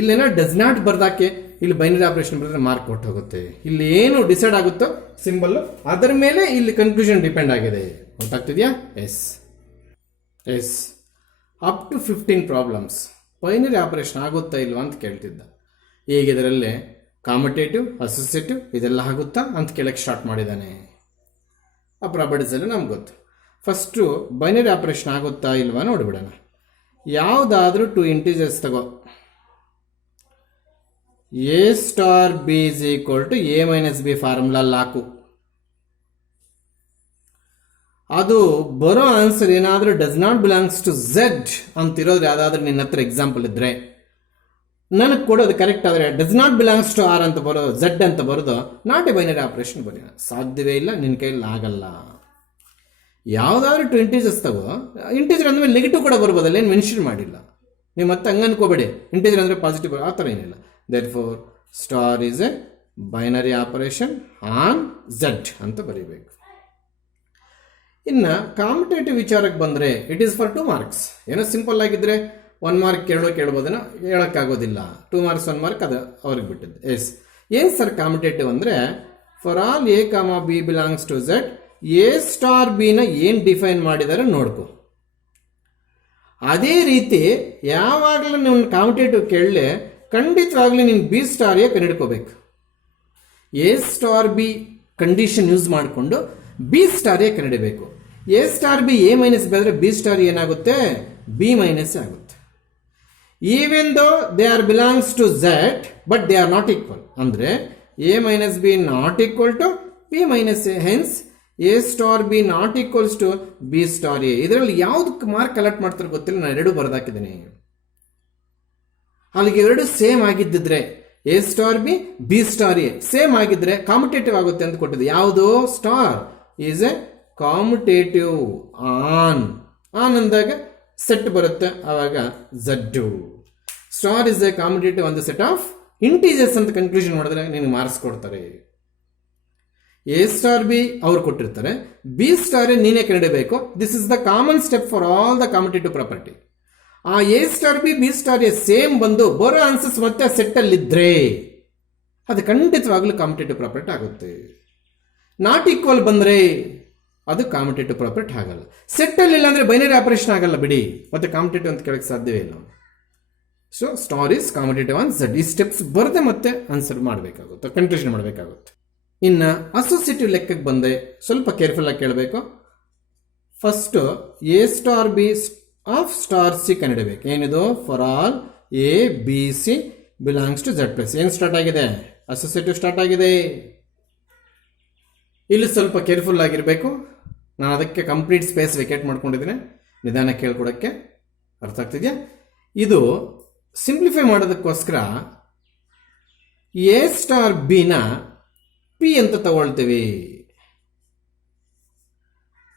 ಇಲ್ಲೇನೋ ಡಸ್ ನಾಟ್ ಬರ್ದಾಕೆ ಇಲ್ಲಿ ಬೈನರಿ ಆಪರೇಷನ್ ಬರೆದ್ರೆ ಮಾರ್ಕ್ ಕೊಟ್ಟು ಹೋಗುತ್ತೆ. ಇಲ್ಲಿ ಏನು ಡಿಸೈಡ್ ಆಗುತ್ತೋ ಸಿಂಬಲ್, ಅದರ ಮೇಲೆ ಇಲ್ಲಿ ಕನ್ಕ್ಲೂಷನ್ ಡಿಪೆಂಡ್ ಆಗಿದೆ. ಗೊತ್ತಾಗ್ತಿದ್ಯಾ? Yes up to 15 problems binary operation ಆಗುತ್ತಾ ಇಲ್ವಾ ಅಂತ ಕೇಳ್ತಿದ್ದ. ಈಗ ಇದರಲ್ಲೇ ಕಾಮಟೇಟಿವ್, ಅಸೋಸಿಯೇಟಿವ್ ಇದೆಲ್ಲ ಆಗುತ್ತಾ ಅಂತ ಕೇಳಕ್ಕೆ ಸ್ಟಾರ್ಟ್ ಮಾಡಿದ್ದಾನೆ. ಆ ಪ್ರಾಪರ್ಟೀಸ್ ಎಲ್ಲ ನಮ್ಗೆ ಗೊತ್ತು. ಫಸ್ಟು ಬೈನರಿ ಆಪರೇಷನ್ ಆಗುತ್ತಾ ಇಲ್ವಾ ನೋಡಿಬಿಡೋಣ. ಯಾವುದಾದ್ರೂ 2 ಇಂಟೀಜರ್ಸ್ ತಗೋ, A star B is equal to A minus B formula ಹಾಕು. ಅದು ಬರೋ ಆನ್ಸರ್ ಏನಾದರೂ does not belongs to Z ಅಂತಿರೋದ್ರೆ, ಯಾವುದಾದ್ರೂ ನಿನ್ನ ಹತ್ರ ಎಕ್ಸಾಂಪಲ್ ಇದ್ರೆ ನನಗೆ ಕೊಡೋದು ಕರೆಕ್ಟ್ ಆದರೆ does not belongs to R ಅಂತ ಬರೋದು, ಝೆಡ್ ಅಂತ ಬರೋದು, ನಾಟ್ ಎ ಬೈನರಿ ಆಪರೇಷನ್ ಬರೀ ಸಾಧ್ಯವೇ ಇಲ್ಲ, ನಿನ್ನ ಕೈಯಲ್ಲಿ ಆಗಲ್ಲ. ಯಾವುದಾದ್ರೂ 2 ಇಂಟೀಜರ್ಸ್ ತಗೋ, ಇಂಟೀಜರ್ ಅಂದಮೇಲೆ ನೆಗೆಟಿವ್ ಕೂಡ ಬರ್ಬೋದಲ್ಲ, ಏನು ಮೆನ್ಷನ್ ಮಾಡಿಲ್ಲ. ನೀವು ಮತ್ತೆ ಹಂಗೆ ಅನ್ಕೋಬೇಡಿ ಇಂಟೀಜರ್ ಅಂದರೆ ಪಾಸಿಟಿವ್, ಆ ಥರ ಏನಿಲ್ಲ. Therefore, star is a binary operation on Z ಅಂತ ಬರೀಬೇಕು. ಇನ್ನು ಕಾಂಪಿಟೇಟಿವ್ ವಿಚಾರಕ್ಕೆ ಬಂದರೆ ಇಟ್ ಈಸ್ ಫಾರ್ 2 ಮಾರ್ಕ್ಸ್. ಏನೋ ಸಿಂಪಲ್ ಆಗಿದ್ರೆ 1 ಮಾರ್ಕ್ ಕೇಳೋಕ್ಕಾಗೋದನ್ನ ಹೇಳೋಕ್ಕಾಗೋದಿಲ್ಲ. 2 ಮಾರ್ಕ್ಸ್ 1 ಮಾರ್ಕ್ ಅದು ಅವ್ರಿಗೆ ಬಿಟ್ಟಿದ್ದು. ಎಸ್, ಏನು ಸರ್ ಕಾಂಪಿಟೇಟಿವ್ ಅಂದರೆ, for all A comma B belongs to Z, A star ಬಿನ ಏನು ಡಿಫೈನ್ ಮಾಡಿದ್ದಾರೆ ನೋಡ್ಕೊ. ಅದೇ ರೀತಿ ಯಾವಾಗಲೂ ನೀವು ಕಾಂಪಿಟೇಟಿವ್ ಕೇಳಲೆ ಖಂಡಿತವಾಗ್ಲೂ ನೀನು ಬಿ ಸ್ಟಾರ್ ಎ ಕಂಡುಹಿಡ್ಕೋಬೇಕು. A star B condition use ಮಾಡಿಕೊಂಡು ಬಿ ಸ್ಟಾರ್ ಎ ಕಂಡುಹಿಡಬೇಕು. A star B A minus B ಆದರೆ ಬಿ ಸ್ಟಾರ್ ಏನಾಗುತ್ತೆ, ಬಿ ಮೈನಸ್ ಆಗುತ್ತೆ. Even though they are belongs to Z but they are not equal, ಅಂದರೆ A minus B not equal to B minus A, hence A star B not equals to B star A. ಇದರಲ್ಲಿ ಯಾವುದಕ್ಕೆ mark collect ಮಾಡ್ತಾರೆ ಗೊತ್ತಿಲ್ಲ, ನಾನು 2 ಬರೆದಾಕಿದ್ದೀನಿ. ಅಲ್ಲಿಗೆ 2 same ಆಗಿದ್ದಿದ್ರೆ A star B B star A same ಆಗಿದ್ರೆ ಕಾಂಪಿಟೇಟಿವ್ ಆಗುತ್ತೆ ಅಂತ ಕೊಟ್ಟಿದೆ. ಯಾವುದು? Star is a competitive on ಅಂದಾಗ ಸೆಟ್ ಬರುತ್ತೆ, ಆವಾಗ Z. Star is a competitive on the set of integers ಅಂತ ಕನ್ಕ್ಲೂಷನ್ ಮಾಡಿದ್ರೆ ನಿನಗೆ ಮಾರ್ಕ್ಸ್ ಕೊಡ್ತಾರೆ. ಎ ಸ್ಟಾರ್ ಬಿ ಅವ್ರು ಕೊಟ್ಟಿರ್ತಾರೆ, ಬಿ ಸ್ಟಾರ್ ಎ ನೀನೇ ಕಂಡುಹಿಡಿಯಬೇಕು. This is the common step for all the competitive property. ಆ A star B B star A same ಬಂದು ಬರೋ ಆನ್ಸರ್ಸ್ ಮತ್ತೆ ಸೆಟ್ಟಲ್ಲಿದ್ದರೆ ಅದು ಖಂಡಿತವಾಗ್ಲೂ ಕಾಂಪಿಟೇಟಿವ್ ಪ್ರಾಪರ್ಟಿ ಆಗುತ್ತೆ. ನಾಟ್ ಈಕ್ವಲ್ ಬಂದರೆ ಅದು ಕಾಂಪಿಟೇಟಿವ್ ಪ್ರಾಪರ್ಟಿ ಆಗಲ್ಲ. ಸೆಟ್ಟಲ್ಲಿ ಇಲ್ಲ ಅಂದರೆ ಬೈನರಿ ಆಪರೇಷನ್ ಆಗಲ್ಲ ಬಿಡಿ, ಮತ್ತೆ ಕಾಂಪಿಟೇಟಿವ್ ಅಂತ ಕೇಳಕ್ಕೆ ಸಾಧ್ಯವೇ ಇಲ್ಲ. So star is competitive on Z. ಈ ಸ್ಟೆಪ್ಸ್ ಬರದೆ ಮತ್ತೆ ಆನ್ಸರ್ ಮಾಡಬೇಕಾಗುತ್ತೆ, ಕನ್ಕ್ಲೂಷನ್ ಮಾಡಬೇಕಾಗುತ್ತೆ. ಇನ್ನು ಅಸೋಸಿಯೇಟಿವ್ ಲೆಕ್ಕಕ್ಕೆ ಬಂದೆ ಸ್ವಲ್ಪ ಕೇರ್ಫುಲ್ ಆಗಿ ಕೇಳಬೇಕು. First A star B of star C ಕಂಡುಹಿಡಬೇಕು. ಏನಿದು? For all A B C belongs to Z plus. ಏನು ಸ್ಟಾರ್ಟ್ ಆಗಿದೆ? ಅಸೋಸಿಯೇಟಿವ್ ಸ್ಟಾರ್ಟ್ ಆಗಿದೆ. ಇಲ್ಲಿ ಸ್ವಲ್ಪ ಕೇರ್ಫುಲ್ ಆಗಿರಬೇಕು. ನಾನು ಅದಕ್ಕೆ ಕಂಪ್ಲೀಟ್ ಸ್ಪೇಸ್ ವೆಕೇಟ್ ಮಾಡ್ಕೊಂಡಿದ್ದೀನಿ, ನಿಧಾನ ಕೇಳ್ಕೊಡೋಕ್ಕೆ. ಅರ್ಥ ಆಗ್ತಿದೆಯಾ? ಇದು ಸಿಂಪ್ಲಿಫೈ ಮಾಡೋದಕ್ಕೋಸ್ಕರ ಎ ಸ್ಟಾರ್ ಬಿನ ಪಿ ಅಂತ ತಗೊಳ್ತೀವಿ.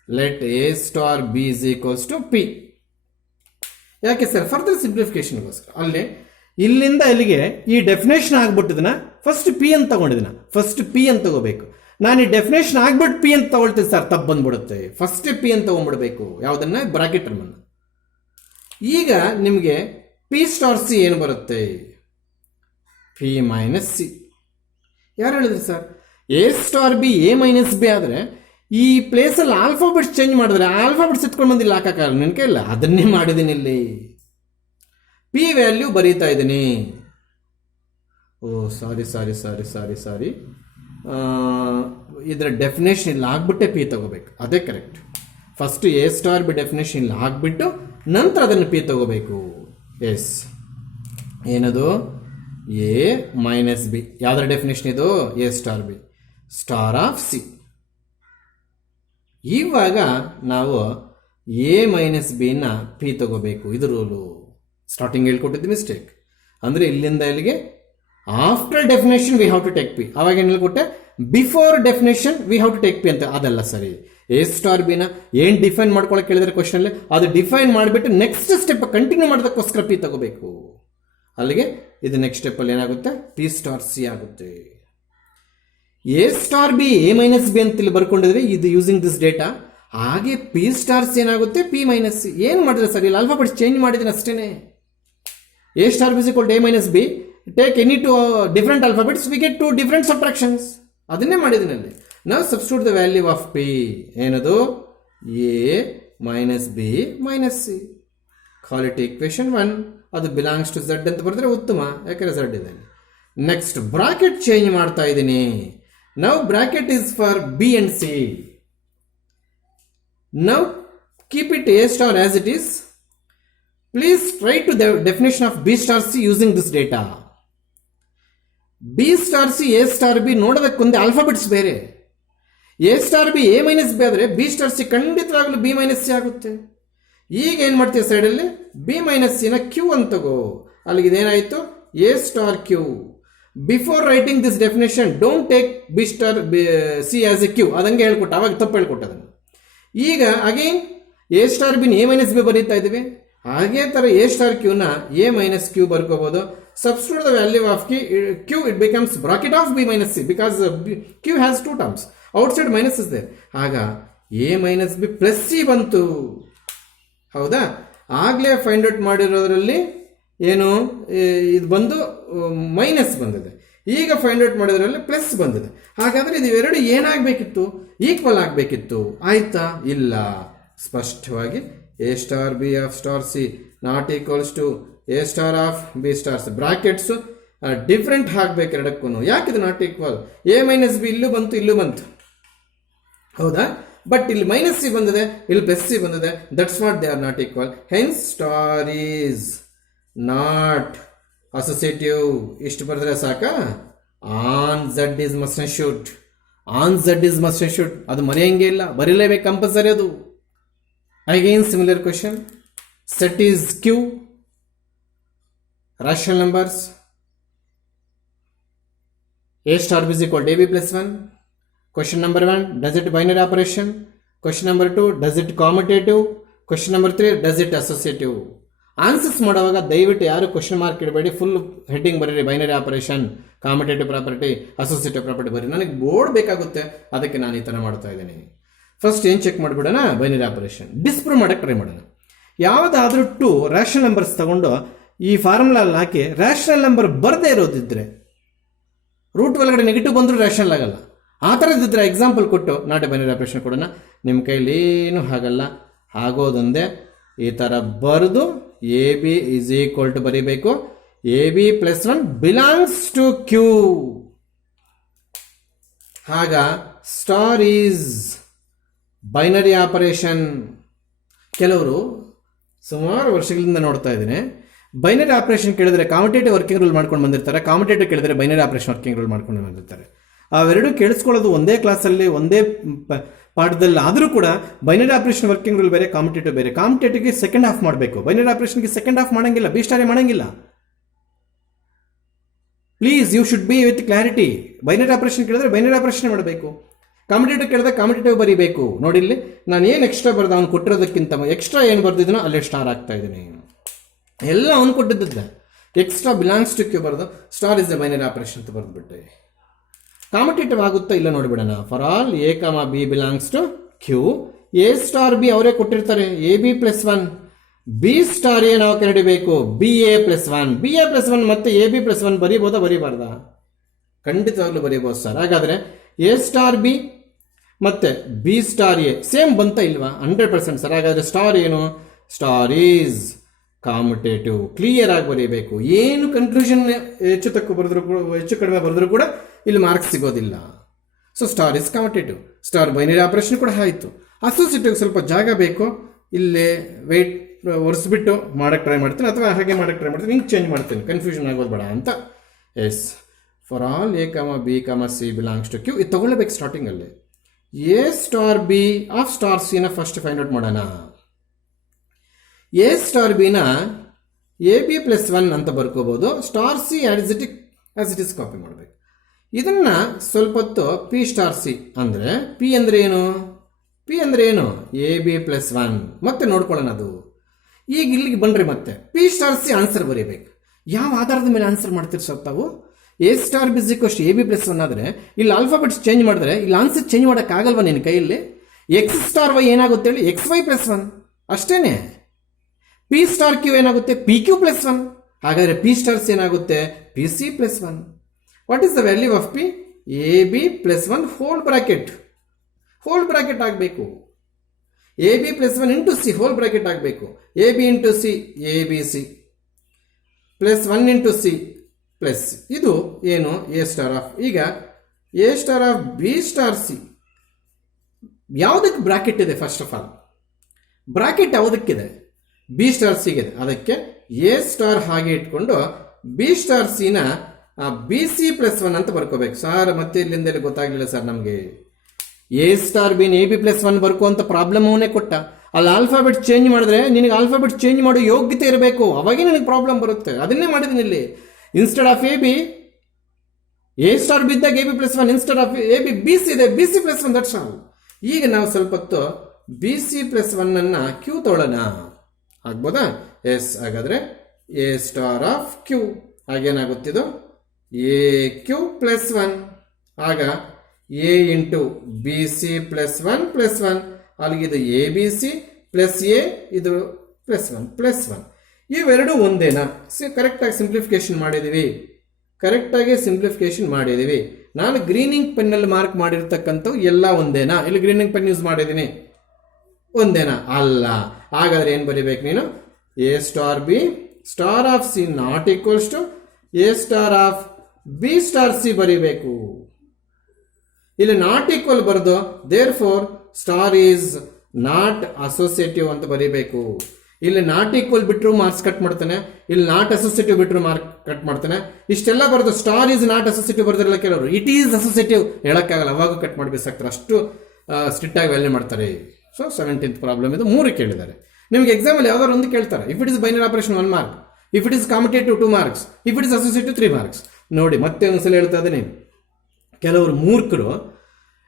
Let A star B is equals to P. ಯಾಕೆ ಸರ್? ಫರ್ದರ್ ಸಿಂಪ್ಲಿಫಿಕೇಶನ್ಗೋಸ್ಕರ. ಅಲ್ಲಿ ಇಲ್ಲಿಂದ ಇಲ್ಲಿಗೆ ಈ ಡೆಫಿನೇಷನ್ ಆಗ್ಬಿಟ್ಟಿದನ ಫಸ್ಟ್ ಪಿ ಅಂತ ತಗೊಂಡಿದ್ದೀನ, ಫಸ್ಟ್ ಪಿ ಅಂತ ತಗೋಬೇಕು. ನಾನು ಈ ಡೆಫಿನೇಷನ್ ಆಗ್ಬಿಟ್ಟು ಪಿ ಅಂತ ತಗೊಳ್ತೀನಿ ಸರ್, ತಪ್ಪು ಬಂದ್ಬಿಡುತ್ತೆ. ಫಸ್ಟ್ ಪಿ ಅಂತ ತಗೊಂಡ್ಬಿಡ್ಬೇಕು, ಯಾವುದನ್ನ ಬ್ರಾಕೆಟ್ ಅನ್ನು. ಈಗ ನಿಮಗೆ ಪಿ ಸ್ಟಾರ್ ಸಿ ಏನು ಬರುತ್ತೆ? P minus C. ಯಾರು ಹೇಳಿದ್ರು sir? A star B A minus B ಆದರೆ ಈ ಪ್ಲೇಸಲ್ಲಿ ಆಲ್ಫಾಬೆಟ್ಸ್ ಚೇಂಜ್ ಮಾಡಿದ್ರೆ ಆಲ್ಫಾಬೆಟ್ಸ್ ಎತ್ಕೊಂಡು ಬಂದಿಲ್ಲ, ಹಾಕಕ್ಕಾಗಲ್ಲ, ನನ್ನ ಕೈಲ್ಲ. ಅದನ್ನೇ ಮಾಡಿದ್ದೀನಿ ಇಲ್ಲಿ. ಪಿ ವ್ಯಾಲ್ಯೂ ಬರೀತಾ ಇದ್ದೀನಿ. ಓ ಸಾರಿ, ಇದರ ಡೆಫಿನೇಷನ್ ಇಲ್ಲಿ ಆಗ್ಬಿಟ್ಟೆ ಪಿ ತಗೋಬೇಕು, ಅದೇ correct. First A star B definition ಇಲ್ಲಿ ಆಗ್ಬಿಟ್ಟು ನಂತರ ಅದನ್ನು ಪಿ ತಗೋಬೇಕು. ಎಸ್, ಏನದು? A minus B. ಯಾವುದರ ಡೆಫಿನೇಷನ್ ಇದು? A star B star of C. ಇವಾಗ ನಾವು ಎ ಮೈನಸ್ ಬಿನ ಪಿ ತಗೋಬೇಕು, ಇದು ರೂಲು. ಸ್ಟಾರ್ಟಿಂಗ್ ಹೇಳ್ಕೊಟ್ಟಿದ್ದು ಮಿಸ್ಟೇಕ್. ಅಂದರೆ ಇಲ್ಲಿಂದ ಇಲ್ಲಿಗೆ after definition we have to take P. ಅವಾಗ ಏನು ಹೇಳ್ಕೊಟ್ಟೆ? Before definition we have to take P ಅಂತ. ಅದಲ್ಲ ಸರಿ. ಎ ಸ್ಟಾರ್ ಬಿನ ಏನು ಡಿಫೈನ್ ಮಾಡ್ಕೊಳಕ್ಕೆ ಹೇಳಿದ್ರೆ ಕ್ವಶನಲ್ಲಿ, ಅದು ಡಿಫೈನ್ ಮಾಡಿಬಿಟ್ಟು ನೆಕ್ಸ್ಟ್ ಸ್ಟೆಪ್ ಕಂಟಿನ್ಯೂ ಮಾಡೋದಕ್ಕೋಸ್ಕರ ಪಿ ತಗೋಬೇಕು. ಅಲ್ಲಿಗೆ ಇದು ನೆಕ್ಸ್ಟ್ ಸ್ಟೆಪ್ಪಲ್ಲಿ ಏನಾಗುತ್ತೆ? ಪಿ ಸ್ಟಾರ್ ಸಿ ಆಗುತ್ತೆ. A star B A minus B ಅಂತ ಇಲ್ಲಿ ಬರ್ಕೊಂಡಿದ್ರೆ ಇದು ಯೂಸಿಂಗ್ ದಿಸ್ ಡೇಟಾ. ಹಾಗೆ ಪಿ ಸ್ಟಾರ್ ಸಿ ಏನಾಗುತ್ತೆ? P minus C. ಏನು ಮಾಡಿದ್ರೆ ಸರ್? ಇಲ್ಲಿ ಆಲ್ಫಾಬೆಟ್ಸ್ ಚೇಂಜ್ ಮಾಡಿದ್ರೆ ಅಷ್ಟೇನೆ. A star B is equal to A minus B. Take any two different alphabets, we get two different subtractions. ಅದನ್ನೇ ಮಾಡಿದಿನಲ್ಲಿ. ನಾವು substitute the value of P. ಏನದು? A minus B minus C. Call it equation 1. ಅದು belongs to Z ಅಂತ ಬರೆದ್ರೆ ಉತ್ತಮ, ಯಾಕಂದ್ರೆ Z ಇದೆ. ನೆಕ್ಸ್ಟ್ ಬ್ರಾಕೆಟ್ ಚೇಂಜ್ ಮಾಡ್ತಾ ಇದ್ದೀನಿ. Now bracket is for B and C. Now keep it A star as it is. Please write to the definition of B star C using this data. B star C, A star B ನೋಡೋದಕ್ಕೊಂದು alphabets ಬೇರೆ. A star B A minus B ಆದರೆ B star C ಖಂಡಿತವಾಗಲೂ B minus C ಆಗುತ್ತೆ. ಈಗ ಏನು ಮಾಡ್ತೀವಿ ಸೈಡಲ್ಲಿ? B minus ಸಿನ ಕ್ಯೂ ಅಂತ ತಗೋ. ಅಲ್ಲಿಗೆ ಇದೇನಾಯಿತು? A star Q. Before writing this definition don't take B star C as a Q. ಅದಂಗೆ ಹೇಳ್ಕೊಟ್ಟ, ಅವಾಗ ತಪ್ಪು ಹೇಳ್ಕೊಟ್ಟದನ್ನು. ಈಗ ಅಗೇನ್ ಎ ಸ್ಟಾರ್ ಬಿನ ಎ ಮೈನಸ್ ಬಿ ಬರೀತಾ ಇದ್ದೀವಿ. ಹಾಗೇ ಥರ ಎ ಸ್ಟಾರ್ ಕ್ಯೂನ ಎ ಮೈನಸ್ ಕ್ಯೂ ಬರ್ಕೋಬಹುದು. Substitute the value of Q, it becomes bracket of B minus C because Q has 2 terms. Outside minus is there. ಆಗ A minus B plus C ಬಂತು. ಹೌದಾ? ಆಗಲೇ ಫೈಂಡ್ ಔಟ್ ಮಾಡಿರೋದ್ರಲ್ಲಿ ಏನು ಇದು ಬಂದು minus ಬಂದಿದೆ. ಈಗ ಫೈಂಡ್ ಔಟ್ ಮಾಡೋದ್ರಲ್ಲಿ ಪ್ಲಸ್ ಬಂದಿದೆ. ಹಾಗಾದರೆ ಇದು ಎರಡು ಏನಾಗಬೇಕಿತ್ತು? ಈಕ್ವಲ್ ಆಗಬೇಕಿತ್ತು. ಆಯ್ತಾ? ಇಲ್ಲ. ಸ್ಪಷ್ಟವಾಗಿ A star B of star C not equals to A star of B star C. Brackets different ಆಗಬೇಕು ಎರಡಕ್ಕೂ. ಯಾಕಿದು not equal? A minus B ಇಲ್ಲೂ ಬಂತು, ಇಲ್ಲೂ ಬಂತು. ಹೌದಾ? ಬಟ್ ಇಲ್ಲಿ ಮೈನಸ್ ಸಿ ಬಂದಿದೆ, ಇಲ್ಲಿ ಪ್ಲಸ್ ಸಿ ಬಂದಿದೆ. That's what they are not equal. Hence star is not associative. ಇಷ್ಟು ಬರೆದ್ರೆ ಸಾಕ? On Z is must and should. On Z is must and should. ಅದು ಮರೆಯಂಗೆ ಇಲ್ಲ, ಬರೀಲೇಬೇಕು ಕಂಪಲ್ಸರಿ ಅದು. Again similar question. Set is Q, rational numbers. A star b is equal to ab plus 1. Question number 1, does it binary operation? Question number 2, does it commutative? Question number 3, does it associative? Answers ಮಾಡುವಾಗ ದಯವಿಟ್ಟು ಯಾರು question mark ಇಡಬೇಡಿ. Full heading ಬರೀರಿ. Binary operation, commutative property, associative property ಬರೀ. ನನಗೆ board ಬೇಕಾಗುತ್ತೆ, ಅದಕ್ಕೆ ನಾನು ಈ ಥರ ಮಾಡ್ತಾ ಇದ್ದೀನಿ. ಫಸ್ಟ್ ಏನು ಚೆಕ್ ಮಾಡಿಬಿಡೋಣ? ಬೈನರಿ ಆಪರೇಷನ್ ಡಿಸ್ಪ್ರೂವ್ ಮಾಡೋಕ್ಕೆ ಟ್ರೈ ಮಾಡೋಣ. ಯಾವುದಾದ್ರೂ 2 ರ್ಯಾಷನಲ್ ನಂಬರ್ಸ್ ತಗೊಂಡು ಈ ಫಾರ್ಮುಲಲ್ಲಿ ಹಾಕಿ ರ್ಯಾಷನಲ್ ನಂಬರ್ ಬರದೇ ಇರೋದಿದ್ರೆ, ರೂಟ್ ಒಳಗಡೆ ನೆಗೆಟಿವ್ ಬಂದರೂ ರ್ಯಾಷನಲ್ ಆಗಲ್ಲ. ಆ ಥರದ್ದಿದ್ರೆ ಎಕ್ಸಾಂಪಲ್ ಕೊಟ್ಟು ನಾಟ್ ಬೈನರಿ ಆಪರೇಷನ್ ಕೊಡೋಣ. ನಿಮ್ಮ ಕೈಲಿ ಏನೂ ಆಗಲ್ಲ. ಆಗೋದೊಂದೇ ಈ ಥರ ಬರೆದು A B is equal to ಬರೀಬೇಕು. A B plus 1 belongs to Q. ಆಗ ಸ್ಟಾರ್ ಈಸ್ ಬೈನರಿ ಆಪರೇಷನ್. ಕೆಲವರು ಸುಮಾರು ವರ್ಷಗಳಿಂದ ನೋಡ್ತಾ ಇದ್ದೀನಿ, ಬೈನರಿ ಆಪರೇಷನ್ ಕೇಳಿದ್ರೆ ಕಾಮಟೇಟಿವ್ ವರ್ಕಿಂಗ್ ರೂಲ್ ಮಾಡ್ಕೊಂಡು ಬಂದಿರ್ತಾರೆ, ಕಾಮಟೇಟಿವ್ ಕೇಳಿದ್ರೆ ಬೈನರಿ ಆಪರೇಷನ್ ವರ್ಕಿಂಗ್ ರೂಲ್ ಮಾಡ್ಕೊಂಡು ಬಂದಿರ್ತಾರೆ. ಅವೆರಡು ಕೇಳಿಸ್ಕೊಳ್ಳೋದು ಒಂದೇ ಕ್ಲಾಸಲ್ಲಿ ಒಂದೇ ಪಾಠದಲ್ಲಿ ಆದರೂ ಕೂಡ ಬೈನರಿ ಆಪರೇಷನ್ ವರ್ಕಿಂಗ್ ರೂಲ್ ಬೇರೆ, ಕಾಂಪಿಟೇಟಿವ್ ಬೇರೆ. ಕಾಂಪಿಟೇಟಿವ್ಗೆ ಸೆಕೆಂಡ್ ಹಾಫ್ ಮಾಡಬೇಕು, ಬೈನರಿ ಆಪರೇಷನ್ಗೆ ಸೆಕೆಂಡ್ ಹಾಫ್ ಮಾಡಂಗಿಲ್ಲ, ಬಿ ಸ್ಟಾರೇ ಮಾಡಂಗಿಲ್ಲ. Please you should be with clarity. Binary operation ಕೇಳಿದ್ರೆ ಬೈನರಿ ಆಪರೇಷನ್ ಮಾಡಬೇಕು. ಕಾಂಪಿಟೇಟಿವ್ ಕೇಳಿದ್ರೆ ಕಾಂಪಿಟೇಟಿವ್ ಬರೀಬೇಕು. ನೋಡಿ ಇಲ್ಲಿ ನಾನು ಏನು ಎಕ್ಸ್ಟ್ರಾ ಬರ್ದು ಅವ್ನು ಕೊಟ್ಟಿರೋದಕ್ಕಿಂತ ಎಕ್ಸ್ಟ್ರಾ ಏನು ಬರ್ದಿದ್ದೀನೋ ಅಲ್ಲೇ ಸ್ಟಾರ್ ಆಗ್ತಾ ಇದ್ದೀನಿ. ಎಲ್ಲ ಅವ್ನು ಕೊಟ್ಟಿದ್ದೆ ಎಕ್ಸ್ಟ್ರಾ ಬಿಲಾಂಗ್ಸ್ ಟು ಕ್ಯೂ ಬರೆದು star is the binary operation ಅಂತ ಬರೆದ್ಬಿಟ್ಟೆ. ಕಾಂಪಿಟೇಟಿವ್ ಆಗುತ್ತಾ ಇಲ್ಲ ನೋಡಿಬಿಡೋಣ. For all A comma B belongs to Q, A star B ಅವರೇ ಕೊಟ್ಟಿರ್ತಾರೆ A B plus 1, B star A ನಾವು ಕಂಡುಹಿಡಿಬೇಕು B A plus 1. B A plus 1 ಮತ್ತೆ ಎ ಬಿ ಪ್ಲಸ್ 1 ಬರೀಬೋದಾ ಬರೀಬಾರ್ದಾ? ಖಂಡಿತವಾಗ್ಲೂ ಬರೀಬೋದು ಸರ್. ಹಾಗಾದರೆ ಎ ಸ್ಟಾರ್ ಬಿ ಮತ್ತೆ ಬಿ ಸ್ಟಾರ್ ಎ ಸೇಮ್ ಬಂತ ಇಲ್ವಾ? 100% ಸರ್. ಹಾಗಾದರೆ ಸ್ಟಾರ್ ಏನು? Star is competitive. ಕ್ಲಿಯರ್ ಆಗಿ ಬರೀಬೇಕು. ಏನು ಕನ್ಕ್ಲೂಷನ್ ಹೆಚ್ಚು ತಕ್ಕ ಬರೆದ್ರು ಹೆಚ್ಚು ಕಡಿಮೆ ಬರೆದ್ರು ಕೂಡ ಇಲ್ಲಿ ಮಾರ್ಕ್ಸ್ ಸಿಗೋದಿಲ್ಲ. So star is competitive. Star binary operation ಕೂಡ ಆಯಿತು. ಅಸೋಸಿಯೇಟಿವ್ ಸ್ವಲ್ಪ ಜಾಗ ಬೇಕು. ಇಲ್ಲೇ ವೆಯ್ಟ್ ಒರೆಸ್ಬಿಟ್ಟು ಮಾಡೋಕ್ಕೆ ಟ್ರೈ ಮಾಡ್ತೀನಿ ಅಥವಾ ಹಾಗೆ ಮಾಡೋಕ್ಕೆ ಟ್ರೈ ಮಾಡ್ತೀನಿ. ಹಿಂಗೆ ಚೇಂಜ್ ಮಾಡ್ತೀನಿ, ಕನ್ಫ್ಯೂಷನ್ ಆಗೋದು ಬೇಡ ಅಂತ. Yes, for all A comma B comma C belongs to Q. ಇದು ತೊಗೊಳ್ಬೇಕು ಸ್ಟಾರ್ಟಿಂಗಲ್ಲಿ. A star B of star ಸಿನ ಫಸ್ಟ್ ಫೈಂಡ್ ಔಟ್ ಮಾಡೋಣ. ಎ ಸ್ಟಾರ್ ಬಿನ ಎ ಬಿ ಪ್ಲಸ್ 1 ಅಂತ ಬರ್ಕೋಬೋದು. Star C as it is copy ಮಾಡಬೇಕು. ಇದನ್ನು ಸ್ವಲ್ಪ ಹೊತ್ತು ಪಿ ಸ್ಟಾರ್ ಸಿ ಅಂದರೆ ಪಿ ಅಂದರೆ ಏನು? ಪಿ ಅಂದರೆ ಏನು? ಎ ಬಿ ಪ್ಲಸ್ 1 ಮತ್ತೆ ನೋಡ್ಕೊಳ್ಳೋಣ ಅದು. ಈಗ ಇಲ್ಲಿಗೆ ಬನ್ನಿರಿ, ಮತ್ತೆ ಪಿ ಸ್ಟಾರ್ ಸಿ ಆನ್ಸರ್ ಬರೀಬೇಕು. ಯಾವ ಆಧಾರದ ಮೇಲೆ ಆನ್ಸರ್ ಮಾಡ್ತೀರಿ ಸ್ವಲ್ಪ ತಾವು? A star B is A B plus 1 ಆದರೆ ಇಲ್ಲಿ ಆಲ್ಫಾಬೆಟ್ಸ್ ಚೇಂಜ್ ಮಾಡಿದ್ರೆ ಇಲ್ಲಿ ಆನ್ಸರ್ ಚೇಂಜ್ ಮಾಡೋಕ್ಕಾಗಲ್ವಾ ನಿನ್ನ ಕೈಯಲ್ಲಿ? ಎಕ್ಸ್ ಸ್ಟಾರ್ ವೈ ಏನಾಗುತ್ತೆ ಹೇಳಿ? ಎಕ್ಸ್ ವೈ ಪ್ಲಸ್ 1 ಅಷ್ಟೇನೆ. ಪಿ ಸ್ಟಾರ್ ಕ್ಯೂ ಏನಾಗುತ್ತೆ? P Q plus 1. ಹಾಗಾದರೆ ಪಿ ಸ್ಟಾರ್ಸ್ ಏನಾಗುತ್ತೆ? P C plus 1. What is the value of P? A B plus 1 whole bracket ಆಗಬೇಕು. A B plus 1 into C whole bracket ಆಗಬೇಕು. A B into C A B C plus 1 into C plus ಇದು ಏನು? A star of. ಈಗ A star of B star C ಯಾವುದಕ್ಕೆ bracket ಇದೆ? First of all bracket ಯಾವುದಕ್ಕಿದೆ? B star ಸಿಗಿದೆ. ಅದಕ್ಕೆ A star ಹಾಗೆ ಇಟ್ಕೊಂಡು ಬಿ ಸ್ಟಾರ್ ಸಿನ ಬಿ ಸಿ ಪ್ಲಸ್ 1 ಅಂತ ಬರ್ಕೋಬೇಕು. ಸರ್ ಮತ್ತೆ ಇಲ್ಲಿಂದ ಗೊತ್ತಾಗಲಿಲ್ಲ ಸರ್ ನಮಗೆ. ಎ ಸ್ಟಾರ್ ಬಿನ ಎ ಬಿ ಪ್ಲಸ್ 1 ಬರ್ಕೋ ಅಂತ ಪ್ರಾಬ್ಲಮ್ ಅವನೇ ಕೊಟ್ಟ. ಅಲ್ಲಿ ಆಲ್ಫಾಬೆಟ್ ಚೇಂಜ್ ಮಾಡಿದ್ರೆ ನಿನಗೆ ಆಲ್ಫಾಬೆಟ್ ಚೇಂಜ್ ಮಾಡೋ ಯೋಗ್ಯತೆ ಇರಬೇಕು, ಅವಾಗೇ ನನಗೆ ಪ್ರಾಬ್ಲಮ್ ಬರುತ್ತೆ. ಅದನ್ನೇ ಮಾಡಿದ್ದೀನಿ ಇಲ್ಲಿ. Instead of A B A star B ಇದ್ದಾಗ A B plus 1, instead of A B B C ಇದೆ B C plus 1 that's all. ಈಗ ನಾವು ಸ್ವಲ್ಪ ಹೊತ್ತು ಬಿ ಸಿ ಪ್ಲಸ್ 1 ಅನ್ನ ಕ್ಯೂ ತೊಗೊಳ್ಳೋಣ. ಆಗ್ಬೋದಾ? ಎಸ್. ಹಾಗಾದ್ರೆ ಎ ಸ್ಟಾರ್ ಆಫ್ ಕ್ಯೂ ಹಾಗೇನಾಗುತ್ತಿದ್ದು ಎ ಕ್ಯೂ ಪ್ಲಸ್ 1. ಆಗ A into B C plus 1 ಅಲ್ಲಿಗಿದು A B C plus A ಇದು ಪ್ಲಸ್ 1 ಇವೆರಡು ಒಂದೇನಾ? ಕರೆಕ್ಟಾಗಿ ಸಿಂಪ್ಲಿಫಿಕೇಶನ್ ಮಾಡಿದ್ದೀವಿ. ನಾನು ಗ್ರೀನಿಂಗ್ ಪೆನ್ನಲ್ಲಿ ಮಾರ್ಕ್ ಮಾಡಿರ್ತಕ್ಕಂಥವು ಎಲ್ಲ ಒಂದೇನಾ? ಇಲ್ಲಿ ಗ್ರೀನಿಂಗ್ ಪೆನ್ ಯೂಸ್ ಮಾಡಿದ್ದೀನಿ, ಒಂದೇನಾ? ಅಲ್ಲ. ಹಾಗಾದ್ರೆ ಏನು ಬರೀಬೇಕು ನೀನು? A star B star of C not equals to A star of B star C ಬರೀಬೇಕು. ಇಲ್ಲಿ ನಾಟ್ ಈಕ್ವಲ್ ಬರೆದು therefore star is not associative ಅಂತ ಬರೀಬೇಕು. ಇಲ್ಲಿ ನಾಟ್ ಈಕ್ವಲ್ ಬಿಟ್ಟರು ಮಾರ್ಕ್ಸ್ ಕಟ್ ಮಾಡ್ತಾನೆ, ಇಲ್ಲಿ ನಾಟ್ ಅಸೋಸಿಯೇಟಿವ್ ಬಿಟ್ಟರು ಮಾರ್ಕ್ ಕಟ್ ಮಾಡ್ತಾನೆ. ಇಷ್ಟೆಲ್ಲ ಬರೋದು ಸ್ಟಾರ್ ಈಸ್ ನಾಟ್ ಅಸೋಸಿಯೇಟಿವ್ ಬರೆದಿರಲ್ಲ ಕೆಲವರು. ಇಟ್ ಈಸ್ ಅಸೋಸಿಯೇಟಿವ್ ಹೇಳಕ್ಕಾಗಲ್ಲ, ಅವಾಗ ಕಟ್ ಮಾಡಿಬಿಸಾಕ್ತಾರೆ. ಅಷ್ಟು ಸ್ಟ್ರಿಕ್ಟ್ ಆಗಿ ವ್ಯಾಲ್ಯೂ ಮಾಡ್ತಾರೆ. ಸೊ 17th ಪ್ರಾಬ್ಲಮ್ ಇದು 3 ಕೇಳಿದ್ದಾರೆ. ನಿಮಗೆ ಎಕ್ಸಾಮಲ್ಲಿ ಯಾವ್ದಾದ್ರು ಒಂದು ಕೇಳ್ತಾರೆ. If it is binary operation 1 mark, if it is competitive 2 marks, if it is associative 3 marks. ನೋಡಿ ಮತ್ತೆ ಒಂದ್ಸಲ ಹೇಳ್ತಾ ಇದ್ದೀನಿ, ಕೆಲವರು ಮೂರ್ಖರು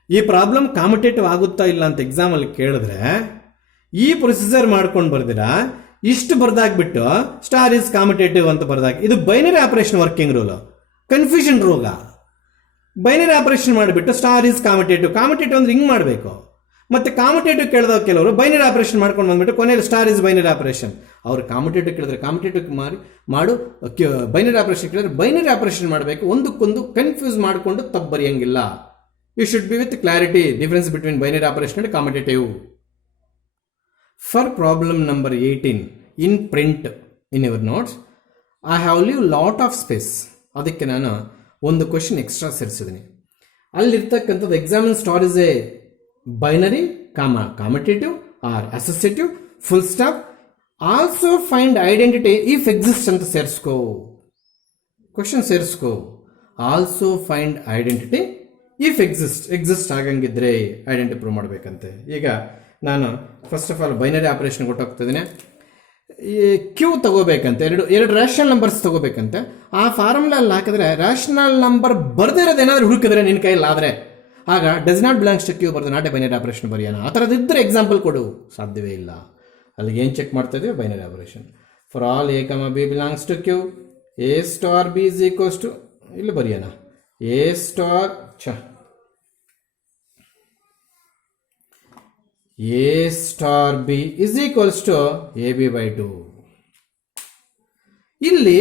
ಈ ಪ್ರಾಬ್ಲಮ್ ಕಾಂಪಿಟೇಟಿವ್ ಆಗುತ್ತಾ ಇಲ್ಲ ಅಂತ ಎಕ್ಸಾಮಲ್ಲಿ ಕೇಳಿದ್ರೆ ಈ ಪ್ರೊಸೀಜರ್ ಮಾಡ್ಕೊಂಡು ಬರ್ದಿರಾ ಇಷ್ಟು ಬರ್ದಾಗ್ಬಿಟ್ಟು ಸ್ಟಾರ್ ಇಸ್ ಕಾಂಪಿಟೇಟಿವ್ ಅಂತ ಬರ್ದಾಗ ಇದು binary operation working rule, confusion ರೋಗ. ಬೈನರಿ ಆಪರೇಷನ್ ಮಾಡಿಬಿಟ್ಟು ಸ್ಟಾರ್ ಇಸ್ ಕಾಂಪಿಟೇಟಿವ್ ಅಂದ್ರೆ ಹಿಂಗೆ ಮಾಡಬೇಕು. ಮತ್ತೆ ಕಾಂಪಿಟೇಟಿವ್ ಕೇಳಿದಾಗ ಕೆಲವರು ಬೈನರಿ ಆಪರೇಷನ್ ಮಾಡ್ಕೊಂಡು ಬಂದ್ಬಿಟ್ಟು ಕೊನೆಯಲ್ಲಿ ಸ್ಟಾರ್ ಇಸ್ ಬೈನರಿ ಆಪರೇಷನ್. ಅವ್ರು ಕಾಂಪಿಟೇಟಿವ್ ಕೇಳಿದ್ರೆ ಕಾಂಪಿಟೇಟಿವ್ ಮಾಡು, ಬೈನರಿ ಆಪರೇಷನ್ ಕೇಳಿದ್ರೆ ಬೈನರಿ ಆಪರೇಷನ್ ಮಾಡಬೇಕು. ಒಂದಕ್ಕೊಂದು ಕನ್ಫ್ಯೂಸ್ ಮಾಡಿಕೊಂಡು ತಪ್ಪು ಬರೆಯಂಗಿಲ್ಲ. You should be with clarity difference between binary operation and commutative. For problem number 18 in print in your notes I have leave lot of space. ಅದಕ್ಕೆ ನಾನು ಒಂದು ಕ್ವಶನ್ ಎಕ್ಸ್ಟ್ರಾ ಸೇರಿಸಿದ್ದೀನಿ. ಅಲ್ಲಿರ್ತಕ್ಕಂಥದ್ದು examine star is a binary commutative or associative full stop also find identity if exist ಅಂತ ಸೇರಿಸ್ಕೋ. Question ಸೇರಿಸ್ಕೋ. Also find identity if exist ಆಗಂಗಿದ್ರೆ identity prove ಮಾಡಬೇಕಂತೆ. ಈಗ ನಾನು first of all binary operation ಕೊಟ್ಟೋಗ್ತಿದ್ದೀನಿ. ಈ ಕ್ಯೂ ತಗೋಬೇಕಂತೆ, ಎರಡು ರ್ಯಾಷನಲ್ ನಂಬರ್ಸ್ ತಗೋಬೇಕಂತೆ. ಆ ಫಾರ್ಮುಲಲ್ಲಿ ಹಾಕಿದ್ರೆ ರ್ಯಾಷನಲ್ ನಂಬರ್ ಬರ್ದಿರೋದು ಏನಾದರೂ ಹುಡುಕಿದ್ರೆ ನಿನ್ನ ಕೈಯಲ್ಲಿ ಆದರೆ ಆಗ does not belongs to Q ಬರೆದು ನಾಟ್ ಎ ಬೈನರಿ ಆಪರೇಷನ್ ಬರೆಯೋಣ. ಆ ಥರದಿದ್ದರೆ ಎಕ್ಸಾಂಪಲ್ ಕೊಡು, ಸಾಧ್ಯವೇ ಇಲ್ಲ. ಅಲ್ಲಿಗೆ ಏನು ಚೆಕ್ ಮಾಡ್ತಾ ಇದ್ದೀವಿ? Binary operation. For all A comma B belongs to Q, A star B is equals to, ಇಲ್ಲಿ ಬರೆಯೋಣ, A star A star B is equals to A B by 2. ಇಲ್ಲಿ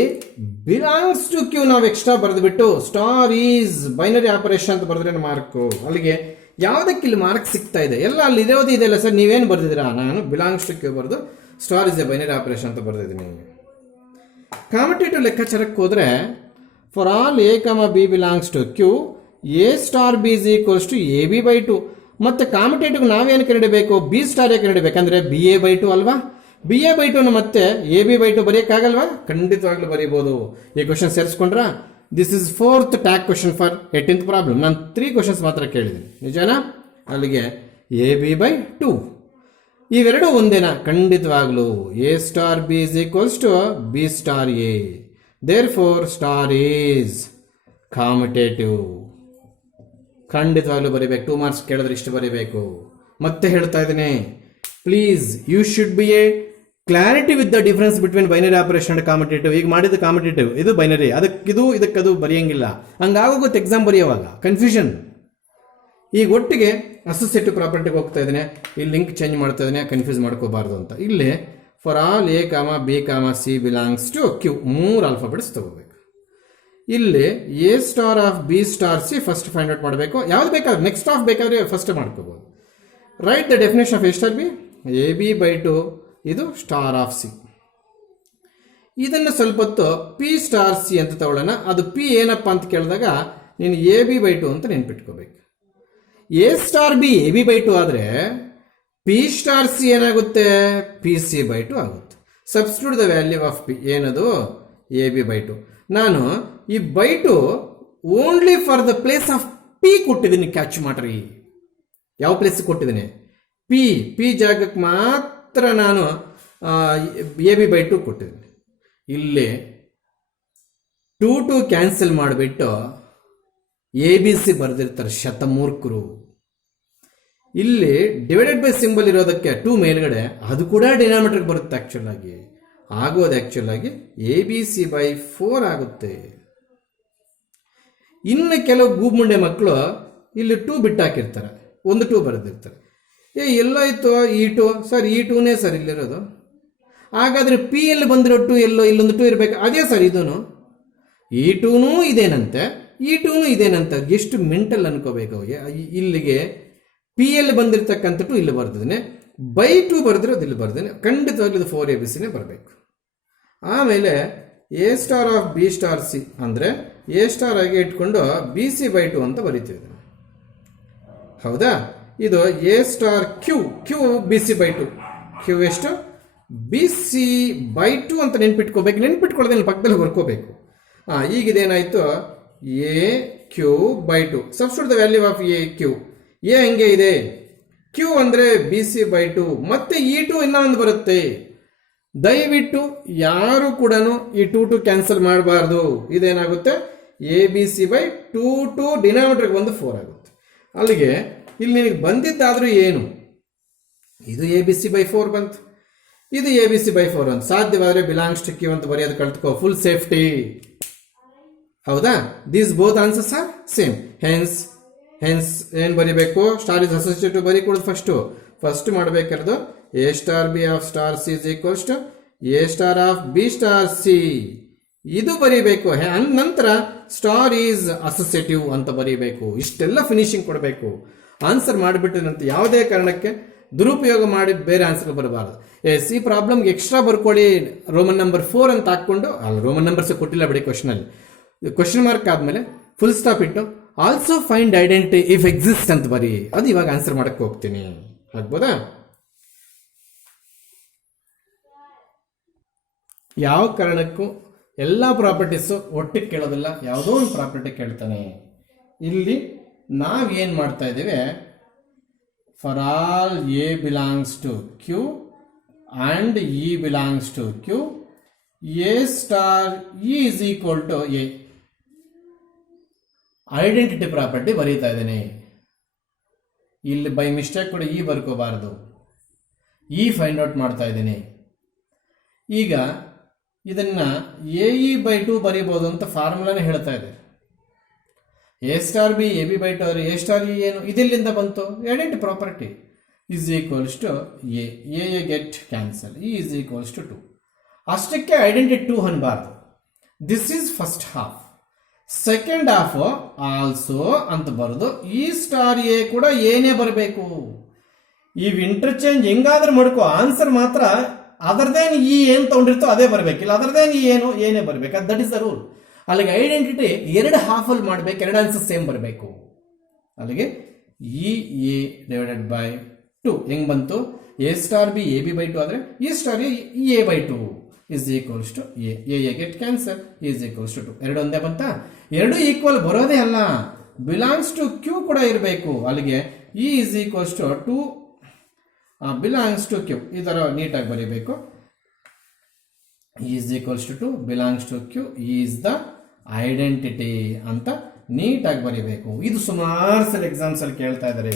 ಬಿಲಾಂಗ್ಸ್ ಟು ಕ್ಯೂ ನಾವು extra ಬರೆದುಬಿಟ್ಟು star is binary operation ಅಂತ ಬರೆದ್ರೆ mark. ಅಲ್ಲಿಗೆ ಯಾವುದಕ್ಕೆ ಇಲ್ಲಿ ಮಾರ್ಕ್ ಸಿಗ್ತಾ ಇದೆ? ಎಲ್ಲ ಅಲ್ಲಿ ಇರೋದು ಇದೆಯಲ್ಲ ಸರ್, ನೀವೇನು ಬರೆದಿದ್ದೀರಾ? ನಾನು ಬಿಲಾಂಗ್ಸ್ ಟು ಕ್ಯೂ ಬರೆದು star is a binary operation ಅಂತ ಬರೆದಿದ್ದೀನಿ. ಕಾಂಪಿಟೇಟಿವ್ ಲೆಕ್ಕಾಚಾರಕ್ಕೆ ಹೋದರೆ for all A comma B belongs to Q, A star B is equals to A B by 2. ಮತ್ತು ಕಾಂಪಿಟೇಟಿವ್ ನಾವೇನು ಕಂಡಿಡಬೇಕು? ಬಿ ಸ್ಟಾರ್ ಯಾಕೆ ಕಂಡಿಡಬೇಕಂದ್ರೆ ಬಿ ಎ ಬೈ 2 ಅಲ್ವಾ? B A by 2 ಮತ್ತೆ A B by 2 ಬರೆಯೋಕ್ಕಾಗಲ್ವಾ? ಖಂಡಿತವಾಗ್ಲೂ ಬರೀಬೋದು. ಈ ಕ್ವಶನ್ ಸೇರಿಸ್ಕೊಂಡ್ರಾ? This is 4th tag question for 18th problem. ನಾನು 3 ಕ್ವಶನ್ಸ್ ಮಾತ್ರ ಕೇಳಿದ್ದೀನಿ, ನಿಜನಾ? ಅಲ್ಲಿಗೆ ಎ ಬಿ ಬೈ 2 ಇವೆರಡು ಒಂದೇನಾ? ಖಂಡಿತವಾಗ್ಲೂ. A star B is equals to B star A, therefore star is competitive. ಖಂಡಿತವಾಗ್ಲೂ ಬರೀಬೇಕು. 2 ಮಾರ್ಕ್ಸ್ ಕೇಳಿದ್ರೆ ಇಷ್ಟು ಬರೀಬೇಕು. ಮತ್ತೆ ಹೇಳ್ತಾ ಇದ್ದೀನಿ, please you should be a clarity with the difference between binary operation and competitive. ಈಗ ಮಾಡಿದ ಕಾಂಪಿಟೇಟಿವ್, ಇದು ಬೈನರಿ, ಅದಕ್ಕಿದು ಇದಕ್ಕದು ಬರೆಯಂಗಿಲ್ಲ. ಹಂಗಾಗೋಗುತ್ತೆ ಎಕ್ಸಾಮ್ ಬರೆಯುವಾಗ ಕನ್ಫ್ಯೂಷನ್. ಈಗ ಒಟ್ಟಿಗೆ ಅಸೋಸಿಯೇಟಿವ್ ಪ್ರಾಪರ್ಟಿಗೆ ಹೋಗ್ತಾ ಇದ್ದೇನೆ, ಈ ಲಿಂಕ್ ಚೇಂಜ್ ಮಾಡ್ತಾ ಇದ್ದೇನೆ, ಕನ್ಫ್ಯೂಸ್ ಮಾಡ್ಕೋಬಾರ್ದು ಅಂತ. ಇಲ್ಲಿ for all A comma B comma C belongs to Q 3 alphabets ತಗೋಬೇಕು. ಇಲ್ಲಿ A star of B star C first find out ಮಾಡಬೇಕು. ಯಾವ್ದು ಬೇಕಾದ್ರೆ ನೆಕ್ಸ್ಟ್ ಆಫ್ ಬೇಕಾದ್ರೆ ಫಸ್ಟ್ ಮಾಡ್ಕೋಬಹುದು. Write the definition of A star B, A B by 2 ಇದು star of C. ಇದನ್ನು ಸ್ವಲ್ಪ ಹೊತ್ತು ಪಿ ಸ್ಟಾರ್ ಸಿ ಅಂತ ತಗೊಳ್ಳೋಣ. ಅದು ಪಿ ಏನಪ್ಪ ಅಂತ ಕೇಳಿದಾಗ ನೀನು ಎ ಬಿ ಬೈ 2 ಅಂತ ನೆನ್ಪಿಟ್ಕೋಬೇಕು. A star B A B by 2 ಆದರೆ ಪಿ ಸ್ಟಾರ್ ಸಿ ಏನಾಗುತ್ತೆ? ಪಿ ಸಿ ಬೈ 2 ಆಗುತ್ತೆ. Substitute the value of P, ಏನದು? A B by 2. ನಾನು ಈ by 2 only for the place of P ಕೊಟ್ಟಿದ್ದೀನಿ. ಕ್ಯಾಚ್ ಮಾಡ್ರಿ, ಯಾವ ಪ್ಲೇಸ್ ಕೊಟ್ಟಿದ್ದೀನಿ? ಪಿ ಜಾಗಕ್ಕೆ ಮಾತ್ರ ನಾನು ಎ ಬಿ ಬೈ 2 ಕೊಟ್ಟಿದ್ದೀನಿ. ಇಲ್ಲಿ 2 ಕ್ಯಾನ್ಸಲ್ ಮಾಡಿಬಿಟ್ಟು ಎ ಬಿ ಸಿ ಬರೆದಿರ್ತಾರೆ ಶತಮೂರ್ಖರು. ಇಲ್ಲಿ ಡಿವೈಡೆಡ್ ಬೈ ಸಿಂಬಲ್ ಇರೋದಕ್ಕೆ 2 ಮೇಲ್ಗಡೆ, ಅದು ಕೂಡ ಡಿನಾಮಿನೇಟರ್ ಬರುತ್ತೆ. ಆಕ್ಚುಲ್ ಆಗಿ ಎ ಬಿ ಸಿ ಬೈ 4 ಆಗುತ್ತೆ. ಇನ್ನು ಕೆಲವು ಗೂಬುಂಡೆ ಮಕ್ಕಳು ಇಲ್ಲಿ 2 ಬಿಟ್ಟಾಕಿರ್ತಾರೆ, ಒಂದು 2 ಬರೆದಿರ್ತಾರೆ. ಎಲ್ಲೋಯ್ತು ಈ 2? ಸರ್ ಈ 2ನೇ ಸರ್ ಇಲ್ಲಿರೋದು. ಹಾಗಾದರೆ ಪಿ ಎಲ್ಲಿ ಬಂದಿರೋ 2 ಎಲ್ಲೋ ಇಲ್ಲೊಂದು 2 ಇರಬೇಕು. ಅದೇ ಸರ್ ಇದೂ ಈ 2ನೂ ಇದೇನಂತೆ, ಈ 2ನೂ ಇದೇನಂತೆ. ಎಷ್ಟು ಮೆಂಟಲ್ ಅನ್ಕೋಬೇಕು. ಇಲ್ಲಿಗೆ ಪಿ ಎಲ್ಲಿ ಬಂದಿರತಕ್ಕಂಥ 2 ಇಲ್ಲಿ ಬರ್ದಿದ್ದೇನೆ, ಬೈ 2 ಬರೆದಿರೋದು ಇಲ್ಲಿ ಬರ್ದೇನೆ. ಖಂಡಿತವಾಗ್ಲೂ ಇದು 4 ABCನೇ ಬರಬೇಕು. ಆಮೇಲೆ A star of B star C ಅಂದರೆ ಎ ಸ್ಟಾರ್ ಆಗಿ ಇಟ್ಕೊಂಡು ಬಿ ಸಿ ಬೈ 2 ಅಂತ ಬರೀತೀವಿ. ಹೌದಾ? ಇದು A star Q B C by 2. Q ಎಷ್ಟು? ಬಿ ಸಿ ಬೈ 2 ಅಂತ ನೆನ್ಪಿಟ್ಕೋಬೇಕು. ನೆನ್ಪಿಟ್ಕೊಳ್ಳೋದೇನು ಪಕ್ಕದಲ್ಲಿ ಬರ್ಕೋಬೇಕು. ಈಗ ಇದೇನಾಯಿತು? A Q by 2. Substitute the value of A Q. A ಹಂಗೆ ಇದೆ, ಕ್ಯೂ ಅಂದರೆ ಬಿ ಸಿ ಬೈ 2, ಮತ್ತೆ ಈ 2 ಇನ್ನೊಂದು ಬರುತ್ತೆ. ದಯವಿಟ್ಟು ಯಾರು ಕೂಡ ಈ 2 ಕ್ಯಾನ್ಸಲ್ ಮಾಡಬಾರ್ದು. ಇದೇನಾಗುತ್ತೆ? ಎ ಬಿ ಸಿ ಬೈ 2 ಡಿನಾಮಿನೇಟರ್ಗೆ ಬಂದು 4 ಆಗುತ್ತೆ. ಅಲ್ಲಿಗೆ ಇಲ್ಲಿ ನಿನಗೆ ಬಂದಿದ್ದಾದರೂ ಏನು? ಇದು ಎ ಬಿ ಸಿ ಬೈ 4 ಬಂತು, ಇದು ಎ ಬಿ ಸಿ ಬೈ 4 ಅಂತ. ಸಾಧ್ಯವಾದರೆ ಬಿಲಾಂಗ್ಸ್ ಟು ಕ್ಯೂ ಅಂತ ಬರೆಯೋದು ಕಲ್ತ್ಕೋ, ಫುಲ್ ಸೇಫ್ಟಿ. ಹೌದಾ? These both answers are same. Hence ಏನು ಬರೀಬೇಕು? ಸ್ಟಾರ್ ಇಸ್ ಅಸೋಸಿಯೇಟಿವ್ ಬರೀಕೊಡೋದು. ಫಸ್ಟ್ ಮಾಡಬೇಕಾದ್ರೆ A star B of star C is equals to A star of B star C, ಇದು ಬರೀಬೇಕು. ನಂತರ ಸ್ಟಾರ್ ಈಸ್ ಅಸೋಸಿಯೇಟಿವ್ ಅಂತ ಬರೀಬೇಕು. ಇಷ್ಟೆಲ್ಲ ಫಿನಿಶಿಂಗ್ ಕೊಡಬೇಕು. ಆನ್ಸರ್ ಮಾಡಿಬಿಟ್ಟಿನಂತ ಯಾವುದೇ ಕಾರಣಕ್ಕೆ ದುರುಪಯೋಗ ಮಾಡಿ ಬೇರೆ ಆನ್ಸರ್ ಬರಬಾರ್ದು. ಈ ಪ್ರಾಬ್ಲಮ್ಗೆ ಎಕ್ಸ್ಟ್ರಾ ಬರ್ಕೊಳ್ಳಿ, ರೋಮನ್ ನಂಬರ್ 4 ಅಂತ ಹಾಕ್ಕೊಂಡು, ಅಲ್ಲಿ ರೋಮನ್ ನಂಬರ್ಸ್ ಕೊಟ್ಟಿಲ್ಲ ಬಿಡಿ ಕ್ವಶನಲ್ಲಿ. ಕ್ವಶನ್ ಮಾರ್ಕ್ ಆದಮೇಲೆ ಫುಲ್ ಸ್ಟಾಪ್ ಇಟ್ಟು also find identity if exist ಅಂತ ಬರೀ. ಅದು ಇವಾಗ ಆನ್ಸರ್ ಮಾಡಕ್ಕೆ ಹೋಗ್ತೀನಿ. ಆಗ್ಬೋದಾ? ಯಾವ ಕಾರಣಕ್ಕೂ ಎಲ್ಲ ಪ್ರಾಪರ್ಟೀಸು ಒಟ್ಟಿಗೆ ಕೇಳೋದಿಲ್ಲ, ಯಾವುದೋ ಒಂದು ಪ್ರಾಪರ್ಟಿ ಕೇಳ್ತಾನೆ. ಇಲ್ಲಿ ನಾವೇನು ಮಾಡ್ತಾ ಇದ್ದೀವಿ? For all A belongs to Q and E belongs to Q, A star E is equal to A. Identity property ಬರೀತಾ ಇದ್ದೇನೆ. ಇಲ್ಲಿ ಬೈ ಮಿಸ್ಟೇಕ್ ಕೂಡ ಈ ಬರ್ಕೋಬಾರ್ದು, ಈ ಫೈಂಡ್ ಔಟ್ ಮಾಡ್ತಾ ಇದ್ದೀನಿ. ಈಗ ಇದನ್ನು AE/2 ಬರೀಬೋದು ಅಂತ ಫಾರ್ಮುಲಾನೇ ಹೇಳ್ತಾ ಇದೆ. A*B AB/2 ಆದರೆ A*E ಏನು, ಇದೆಲ್ಲಿಂದ ಬಂತು? Identity property is equals to A get cancel, E is equals to 2. ಅಷ್ಟಕ್ಕೆ ಐಡೆಂಟಿ 2 ಅನ್ನಬಾರ್ದು. This is first half. Second half also ಅಂತ ಬರೋದು E*A ಕೂಡ ಏನೇ ಬರಬೇಕು. ಈ ಇಂಟರ್ಚೇಂಜ್ ಹೆಂಗಾದ್ರೂ ಮಾಡ್ಕೋ, ಆನ್ಸರ್ ಮಾತ್ರ ಅದರದೇನು ಈ ಏನು ತಗೊಂಡಿರ್ತೋ ಅದೇ ಬರಬೇಕಿಲ್ಲ, ಅದರದೇನು ಏನು ಏನೇ ಬರಬೇಕು. That is the rule. ಅಲ್ಲಿಗೆ ಐಡೆಂಟಿಟಿ ಎರಡು ಹಾಫಲ್ಲಿ ಮಾಡಬೇಕು, ಎರಡು ಆನ್ಸರ್ ಸೇಮ್ ಬರಬೇಕು. ಅಲ್ಲಿಗೆ E/A/2 ಹೆಂಗ್ ಬಂತು? A*B AB/2 ಆದರೆ E*A EA/2 is equals to A get cancel is equals to 2. ಎರಡು ಒಂದೇ ಬಂತಾ? ಎರಡು ಈಕ್ವಲ್ ಬರೋದೇ ಅಲ್ಲ, ಬಿಲಾಂಗ್ಸ್ ಟು Q ಕೂಡ ಇರಬೇಕು. ಅಲ್ಲಿಗೆ E is equals to 2 belongs to Q. ಈ ಥರ ನೀಟಾಗಿ ಬರೀಬೇಕು. E is equals to 2 belongs to Q is the identity ಅಂತ ನೀಟಾಗಿ ಬರೀಬೇಕು. ಇದು ಸುಮಾರು ಸಲ ಎಕ್ಸಾಮ್ಸ್ ಅಲ್ಲಿ ಕೇಳ್ತಾ ಇದ್ದಾರೆ.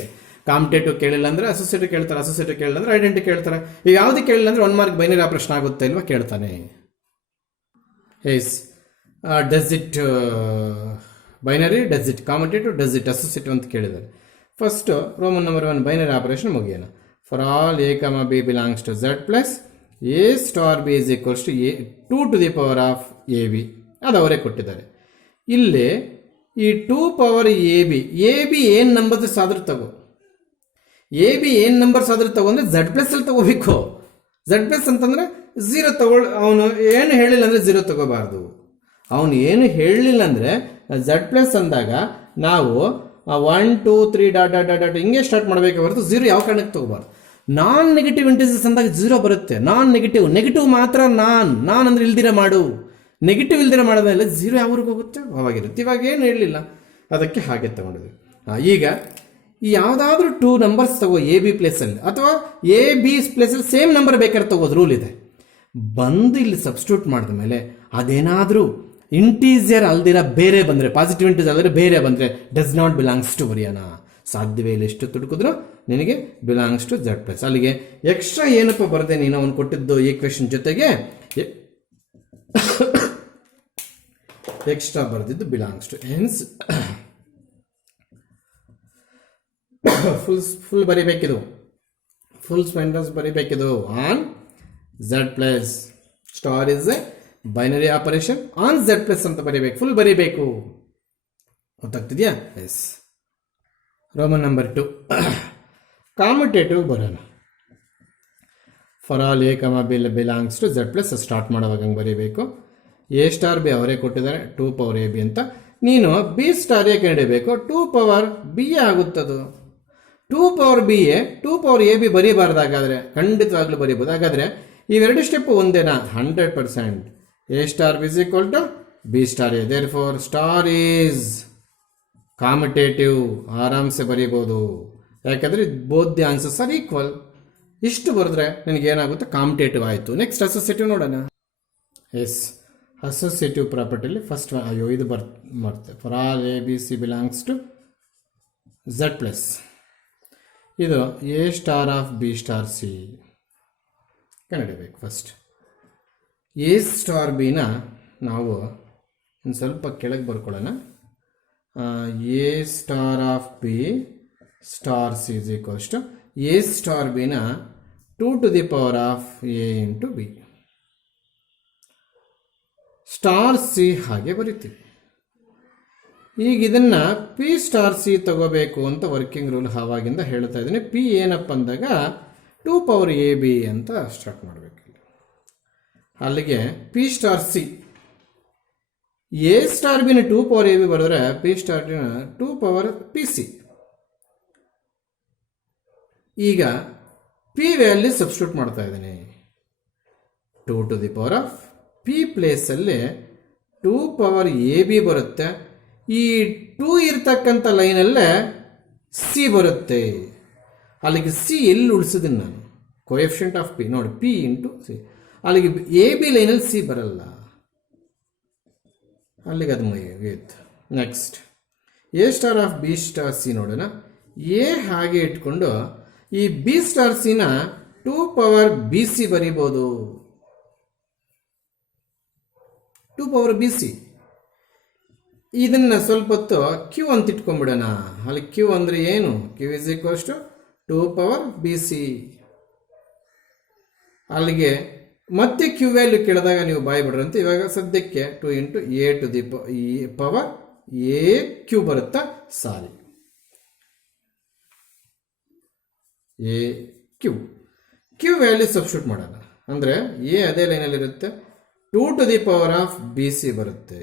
ಕಾಂಪಿಟೇಟಿವ್ ಕೇಳಿಲ್ಲ ಅಂದ್ರೆ ಅಸೋಸಿಯೇಟಿವ್ ಕೇಳ್ತಾರೆ, ಅಸೋಸಿಯೇಟಿವ್ ಕೇಳಿಲ್ಲ ಅಂದ್ರೆ ಐಡೆಂಟಿ ಕೇಳ್ತಾರೆ. ಈಗ ಯಾವ್ದು ಕೇಳಿಲ್ಲ ಅಂದ್ರೆ 1 ಮಾರ್ಕ್ ಬೈನರಿ ಆಪರೇಷನ್ ಆಗುತ್ತೆ ಇಲ್ವಾ ಕೇಳ್ತಾನೆ. Yes, does it binary, does it commutative, does it associative ಅಂತ ಕೇಳಿದ್ದಾರೆ. First Roman number 1 binary operation ಮುಗಿಯೋಣ. For all A, B belongs to Z plus A*B is equals to 2 to the power of AB. ಅದು ಅವರೇ ಕೊಟ್ಟಿದ್ದಾರೆ. ಇಲ್ಲಿ ಈ 2 power AB ಏನು numbers ಆದ್ರೂ ತಗೋ, AB ಏನು ನಂಬರ್ಸ್ ಆದ್ರೂ ತಗೊಂಡ್ರೆ Z+ ಅಲ್ಲಿ ತಗೋಬೇಕು. Z+ ಅಂತಂದ್ರೆ 0 ತಗೊಳ್, ಅವನು ಏನು ಹೇಳಿಲ್ಲ ಅಂದ್ರೆ 0 ತಗೋಬಾರ್ದು. ಅವನು ಏನು ಹೇಳಲಿಲ್ಲ ಅಂದ್ರೆ Z+ ಅಂದಾಗ ನಾವು 1 2 3 ಡಾಟ್ ಡಾಟ್ ಡಾಟ್ ಹಿಂಗೆ ಸ್ಟಾರ್ಟ್ ಮಾಡಬೇಕು ಹೊರತು 0 ಯಾವ ಕಾರಣಕ್ಕೆ ತಗೋಬಾರ್ದು. ನಾನ್ ನೆಗೆಟಿವ್ ಇಂಟಿಜರ್ಸ್ ಅಂದಾಗ 0 ಬರುತ್ತೆ. ನಾನ್ ನೆಗೆಟಿವ್ ಮಾತ್ರ ನಾನ್ ಅಂದ್ರೆ ಇಲ್ದಿರ ಮಾಡು, ನೆಗೆಟಿವ್ ಇಲ್ದಿರ ಮಾಡೋದ್ಮೇಲೆ 0 ಯಾವ್ರಿಗೆ ಹೋಗುತ್ತೆ ಅವಾಗಿರುತ್ತೆ. ಇವಾಗ ಏನು ಹೇಳಲಿಲ್ಲ, ಅದಕ್ಕೆ ಹಾಗೆ ತಗೊಂಡಿದ್ವಿ. ಈಗ ಯಾವುದಾದ್ರೂ 2 ನಂಬರ್ಸ್ ತಗೋ AB ಪ್ಲೇಸಲ್ಲಿ, ಅಥವಾ AB ಪ್ಲೇಸಲ್ಲಿ ಸೇಮ್ ನಂಬರ್ ಬೇಕಾದ್ರೆ ತಗೋದು ರೂಲ್ ಇದೆ. ಬಂದು ಇಲ್ಲಿ ಸಬ್ಸ್ಟಿಟ್ಯೂಟ್ ಮಾಡಿದ ಮೇಲೆ ಅದೇನಾದರೂ ಇಂಟೀಜರ್ ಅಲ್ದಿರ ಬೇರೆ ಬಂದರೆ, ಪಾಸಿಟಿವ್ ಇಂಟೀಜರ್ ಅಲ್ದಿರ ಬೇರೆ ಬಂದರೆ ಡಸ್ ನಾಟ್ ಬಿಲಾಂಗ್ಸ್ ಟು ಬರೆಯೋಣ. ಸಾಧ್ಯವೇ ಇಲ್ಲ, ಎಷ್ಟು ತುಡುಕಿದ್ರು ನಿನಗೆ ಬಿಲಾಂಗ್ಸ್ ಟು Z+. ಅಲ್ಲಿಗೆ ಎಕ್ಸ್ಟ್ರಾ ಏನಪ್ಪ ಬರದೆ ನೀನು ಅವನು ಕೊಟ್ಟಿದ್ದು ಈಕ್ವೇಶನ್ ಜೊತೆಗೆ ಎಕ್ಸ್ಟ್ರಾ ಬರೆದಿದ್ದು ಬಿಲಾಂಗ್ಸ್ ಟು. ಹೆನ್ಸ್ ಫುಲ್ ಬರಿಬೇಕಿದು, ಫುಲ್ ಸ್ಪೆಂಡರ್ಸ್ ಬರಿಬೇಕಿದು on Z+. Star is a binary operation on Z+ ಅಂತ ಬರಿಬೇಕು, ಫುಲ್ ಬರಿಬೇಕು. ಗೊತ್ತಾಗ್ತಿದ್ಯಾ? ಎಸ್. ರೋಮನ್ ನಂಬರ್ 2 ಕಾಮಿಟೇಟಿವ್ ಬರೋಣ. For all A, B belongs to Z+. Start ಮಾಡೋವಾಗ ಹಂಗೆ ಬರೀಬೇಕು. A*B ಅವರೇ ಕೊಟ್ಟಿದ್ದಾರೆ 2 ಪವರ್ AB ಅಂತ. ನೀನು B*A ಕಂಡಿಬೇಕು, 2 ಪವರ್ B ಆಗುತ್ತದು. 2 ಪವರ್ B 2 ಪವರ್ AB ಬರೀಬಾರ್ದಾಗಾದ್ರೆ ಖಂಡಿತವಾಗ್ಲೂ ಬರೀಬೋದು. ಹಾಗಾದ್ರೆ ಇವೆರಡು ಸ್ಟೆಪ್ ಒಂದೇನಾ? 100%. A*B is equal to B*A. therefore star is commutative. ಆರಾಮ್ಸೆ ಬರೀಬೋದು, ಯಾಕಂದರೆ both the answers are equal. ಇಷ್ಟು ಬರೆದ್ರೆ ನಿನಗೇನಾಗುತ್ತೆ? ಕಾಮಿಟೇಟಿವ್ ಆಯಿತು. ನೆಕ್ಸ್ಟ್ ಅಸೋಸಿಯೇಟಿವ್ ನೋಡೋಣ. ಎಸ್, ಅಸೋಸಿಯೇಟಿವ್ ಪ್ರಾಪರ್ಟಿಲಿ ಫಸ್ಟ್ ಇದು ಬರುತ್ತೆ. For all A, B, C belongs to Z+. ಇದು A*B*C ಕಂಡುಹಿಡಿಯಬೇಕು. ಫಸ್ಟ್ A*B ನಾವು ಒಂದು ಸ್ವಲ್ಪ ಕೆಳಗೆ ಬರ್ಕೊಳ್ಳೋಣ. A*B*C is equals to A*B 2 to the power of A into B. Star C ಹಾಗೆ ಬರೀತೀವಿ. ಈಗ ಇದನ್ನ P*C ತಗೋಬೇಕು ಅಂತ ವರ್ಕಿಂಗ್ ರೂಲ್ ಆವಾಗಿಂದ ಹೇಳ್ತಾ ಇದ್ದೀನಿ. P ಏನಪ್ಪ ಅಂದಾಗ 2 ಪವರ್ AB ಅಂತ ಸ್ಟಾರ್ಟ್ ಮಾಡಬೇಕು. ಅಲ್ಲಿಗೆ P*C A*B 2 ಪವರ್ AB ಬರೆದ್ರೆ P*C 2 ಪವರ್ PC. ಈಗ P ವ್ಯಾಲ್ಯೂ ಸಬ್ಸ್ಟಿಟ್ಯೂಟ್ ಮಾಡ್ತಾ ಇದ್ದೀನಿ. 2 to the power of P ಪ್ಲೇಸಲ್ಲಿ 2 ಪವರ್ AB ಬರುತ್ತೆ. ಈ 2 ಇರ್ತಕ್ಕಂಥ ಲೈನಲ್ಲೇ C ಬರುತ್ತೆ. ಅಲ್ಲಿಗೆ C ಎಲ್ಲಿ ಉಳಿಸಿದ್ದೀನಿ ನಾನು? ಕೋಎಫಿಷಿಯಂಟ್ ಆಫ್ P ನೋಡಿ, P ಇಂಟು C. ಅಲ್ಲಿಗೆ AB ಲೈನಲ್ಲಿ C ಬರಲ್ಲ, ಅಲ್ಲಿಗೆ ಅದು ಮುಗಿಯಿತು. ನೆಕ್ಸ್ಟ್ A*B*C ನೋಡೋಣ. ಎ ಹಾಗೆ ಇಟ್ಕೊಂಡು ಈ ಬಿ ಸ್ಟಾರ್ ಸಿನ 2 ಪವರ್ ಬಿ ಸಿ ಬರೀಬೋದು. 2 ಪವರ್ ಬಿ ಸಿ. ಇದನ್ನು ಸ್ವಲ್ಪ ಹೊತ್ತು ಕ್ಯೂ ಅಂತ ಇಟ್ಕೊಂಡ್ಬಿಡೋಣ. ಅಲ್ಲಿ ಕ್ಯೂ ಅಂದರೆ ಏನು? Q is equals to 2 power B C. ಅಲ್ಲಿಗೆ ಮತ್ತೆ ಕ್ಯೂ ವ್ಯಾಲ್ಯೂ ಕೇಳಿದಾಗ ನೀವು ಬಾಯ್ ಬಿಡ್ರಂತೆ. ಇವಾಗ ಸದ್ಯಕ್ಕೆ 2 into A to the power A Q ಬರುತ್ತಾ? Sorry, A Q. Q value substitute ಮಾಡೋಣ. ಅಂದರೆ ಎ ಅದೇ ಲೈನಲ್ಲಿರುತ್ತೆ, 2 to the power of B C ಬರುತ್ತೆ.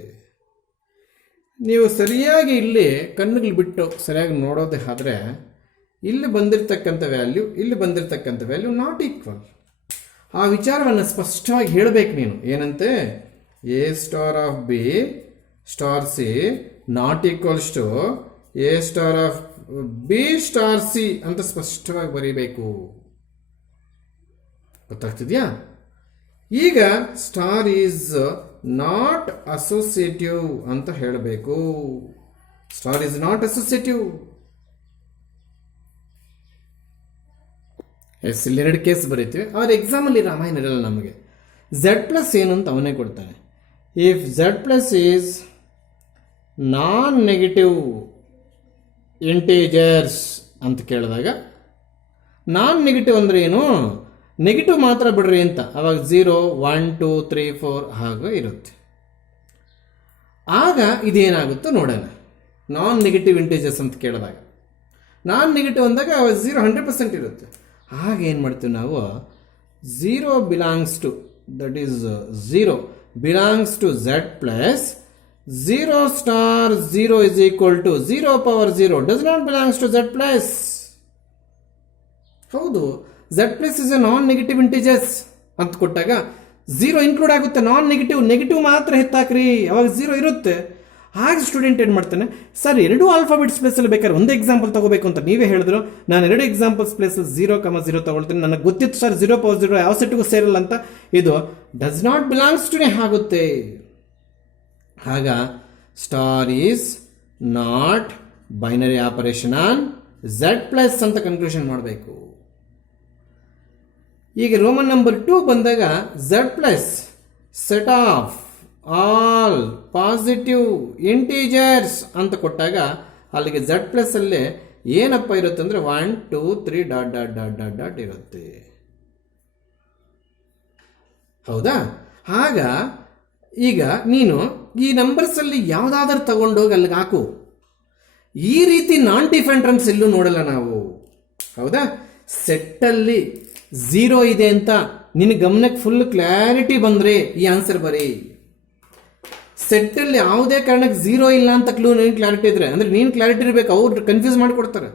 ನೀವು ಸರಿಯಾಗಿ ಇಲ್ಲಿ ಕಣ್ಣುಗಳು ಬಿಟ್ಟು ಸರಿಯಾಗಿ ನೋಡೋದೇ ಆದರೆ ಇಲ್ಲಿ ಬಂದಿರತಕ್ಕಂಥ ವ್ಯಾಲ್ಯೂ ಇಲ್ಲಿ ಬಂದಿರತಕ್ಕಂಥ ವ್ಯಾಲ್ಯೂ ನಾಟ್ ಈಕ್ವಲ್. ಆ ವಿಚಾರವನ್ನು ಸ್ಪಷ್ಟವಾಗಿ ಹೇಳಬೇಕು ನೀನು. ಏನಂತೆ? A star of B star C not equals to A star of B star C ಅಂತ ಸ್ಪಷ್ಟವಾಗಿ ಬರೀಬೇಕು. ಗೊತ್ತಾಗ್ತಿದ್ಯಾ? ಈಗ ಸ್ಟಾರ್ ಈಸ್ ನಾಟ್ ಅಸೋಸಿಯೇಟಿವ್ ಅಂತ ಹೇಳಬೇಕು. Star is not associative. Yes, ಇಲ್ಲಿ 2 ಕೇಸ್ ಬರೀತೀವಿ. ಅವ್ರ ಎಕ್ಸಾಮಲ್ಲಿ ರಾಮಾಯಣ ಇರಲ್ಲ ನಮಗೆ. ಝೆಡ್ ಪ್ಲಸ್ ಏನು ಅಂತ ಅವನೇ ಕೊಡ್ತಾನೆ. If Z plus is non negative integers ಅಂತ ಕೇಳಿದಾಗ, ನಾನ್ ನೆಗೆಟಿವ್ ಅಂದರೆ ಏನು? ನೆಗೆಟಿವ್ ಮಾತ್ರ ಬಿಡ್ರಿ ಅಂತ. ಅವಾಗ 0, 1, 2, 3, 4 ಹಾಗೆ ಇರುತ್ತೆ. ಆಗ ಇದೇನಾಗುತ್ತೋ ನೋಡೋಣ. ನಾನ್ ನೆಗೆಟಿವ್ ಇಂಟೀಜರ್ಸ್ ಅಂತ ಕೇಳಿದಾಗ, ನಾನ್ ನೆಗೆಟಿವ್ ಅಂದಾಗ 0 100% ಇರುತ್ತೆ. ಆಗ ಏನು ಮಾಡ್ತೀವಿ ನಾವು? 0 belongs to, that is 0 belongs to Z plus 0 star 0 is equal to 0 power 0 does not belongs to Z plus. ಹೌದು, Z plus is a non negative integers ಅಂತ ಕೊಟ್ಟಾಗ 0 ಇನ್ಕ್ಲೂಡ್ ಆಗುತ್ತೆ. ನಾನ್ ನೆಗೆಟಿವ್ ಮಾತ್ರ ಎತ್ತಾಕ್ರಿ, ಅವಾಗ 0 ಇರುತ್ತೆ. ಹಾಗೆ ಸ್ಟೂಡೆಂಟ್ ಏನು ಮಾಡ್ತಾನೆ? ಸರ್, 2 ಆಲ್ಫಾಬೆಟ್ಸ್ ಪ್ಲೇಸಲ್ಲಿ ಬೇಕಾದ್ರೆ ಒಂದು ಎಕ್ಸಾಂಪಲ್ ತಗೋಬೇಕು ಅಂತ ನೀವೇ ಹೇಳಿದ್ರು. ನಾನು 2 ಎಕ್ಸಾಂಪಲ್ಸ್ ಪ್ಲೇಸಲ್ಲಿ 0, 0 ತಗೊಳ್ತೀನಿ. ನನಗೆ ಗೊತ್ತಿತ್ತು ಸರ್ 0 ಪವರ್ 0 ಯಾವ ಸೆಟ್ಗೂ ಸೇರಲ್ಲ ಅಂತ. ಇದು ಡಸ್ ನಾಟ್ ಬಿಲಾಂಗ್ಸ್ ಟು ಆಗುತ್ತೆ. ಆಗ star is not binary operation on Z plus ಅಂತ ಕನ್ಕ್ಲೂಷನ್ ಮಾಡಬೇಕು. ಈಗ ರೋಮನ್ ನಂಬರ್ 2 ಬಂದಾಗ Z plus set of all positive integers ಅಂತ ಕೊಟ್ಟಾಗ ಅಲ್ಲಿಗೆ ಝೆಡ್ ಪ್ಲಸ್ ಅಲ್ಲಿ ಏನಪ್ಪ ಇರುತ್ತೆ ಅಂದರೆ 1, 2, 3 dot dot dot dot dot ಇರುತ್ತೆ. ಹೌದಾ? ಆಗ ಈಗ ನೀನು ಈ ನಂಬರ್ಸ್ ಅಲ್ಲಿ ಯಾವುದಾದ್ರೂ ತಗೊಂಡೋಗಿ ಅಲ್ಲಿಗೆ ಹಾಕು. ಈ ರೀತಿ ನಾನ್ ಡಿಫರೆಂಟ್ ಟರ್ಮ್ಸ್ ಎಲ್ಲೂ ನೋಡಲ್ಲ ನಾವು. ಹೌದಾ? ಸೆಟ್ಟಲ್ಲಿ 0 ಇದೆ ಅಂತ ನಿನ್ನ ಗಮನಕ್ಕೆ ಫುಲ್ ಕ್ಲಾರಿಟಿ ಬಂದರೆ ಈ ಆನ್ಸರ್ ಬರೀ. ಸೆಟ್ಟಲ್ಲಿ ಯಾವುದೇ ಕಾರಣಕ್ಕೆ 0 ಇಲ್ಲ ಅಂತ ಕ್ಲೂ ನೀನು ಕ್ಲಾರಿಟಿ ಇದ್ರೆ, ಅಂದರೆ ನೀನು ಕ್ಲಾರಿಟಿ ಇರಬೇಕು, ಅವ್ರು ಕನ್ಫ್ಯೂಸ್ ಮಾಡಿಕೊಡ್ತಾರೆ.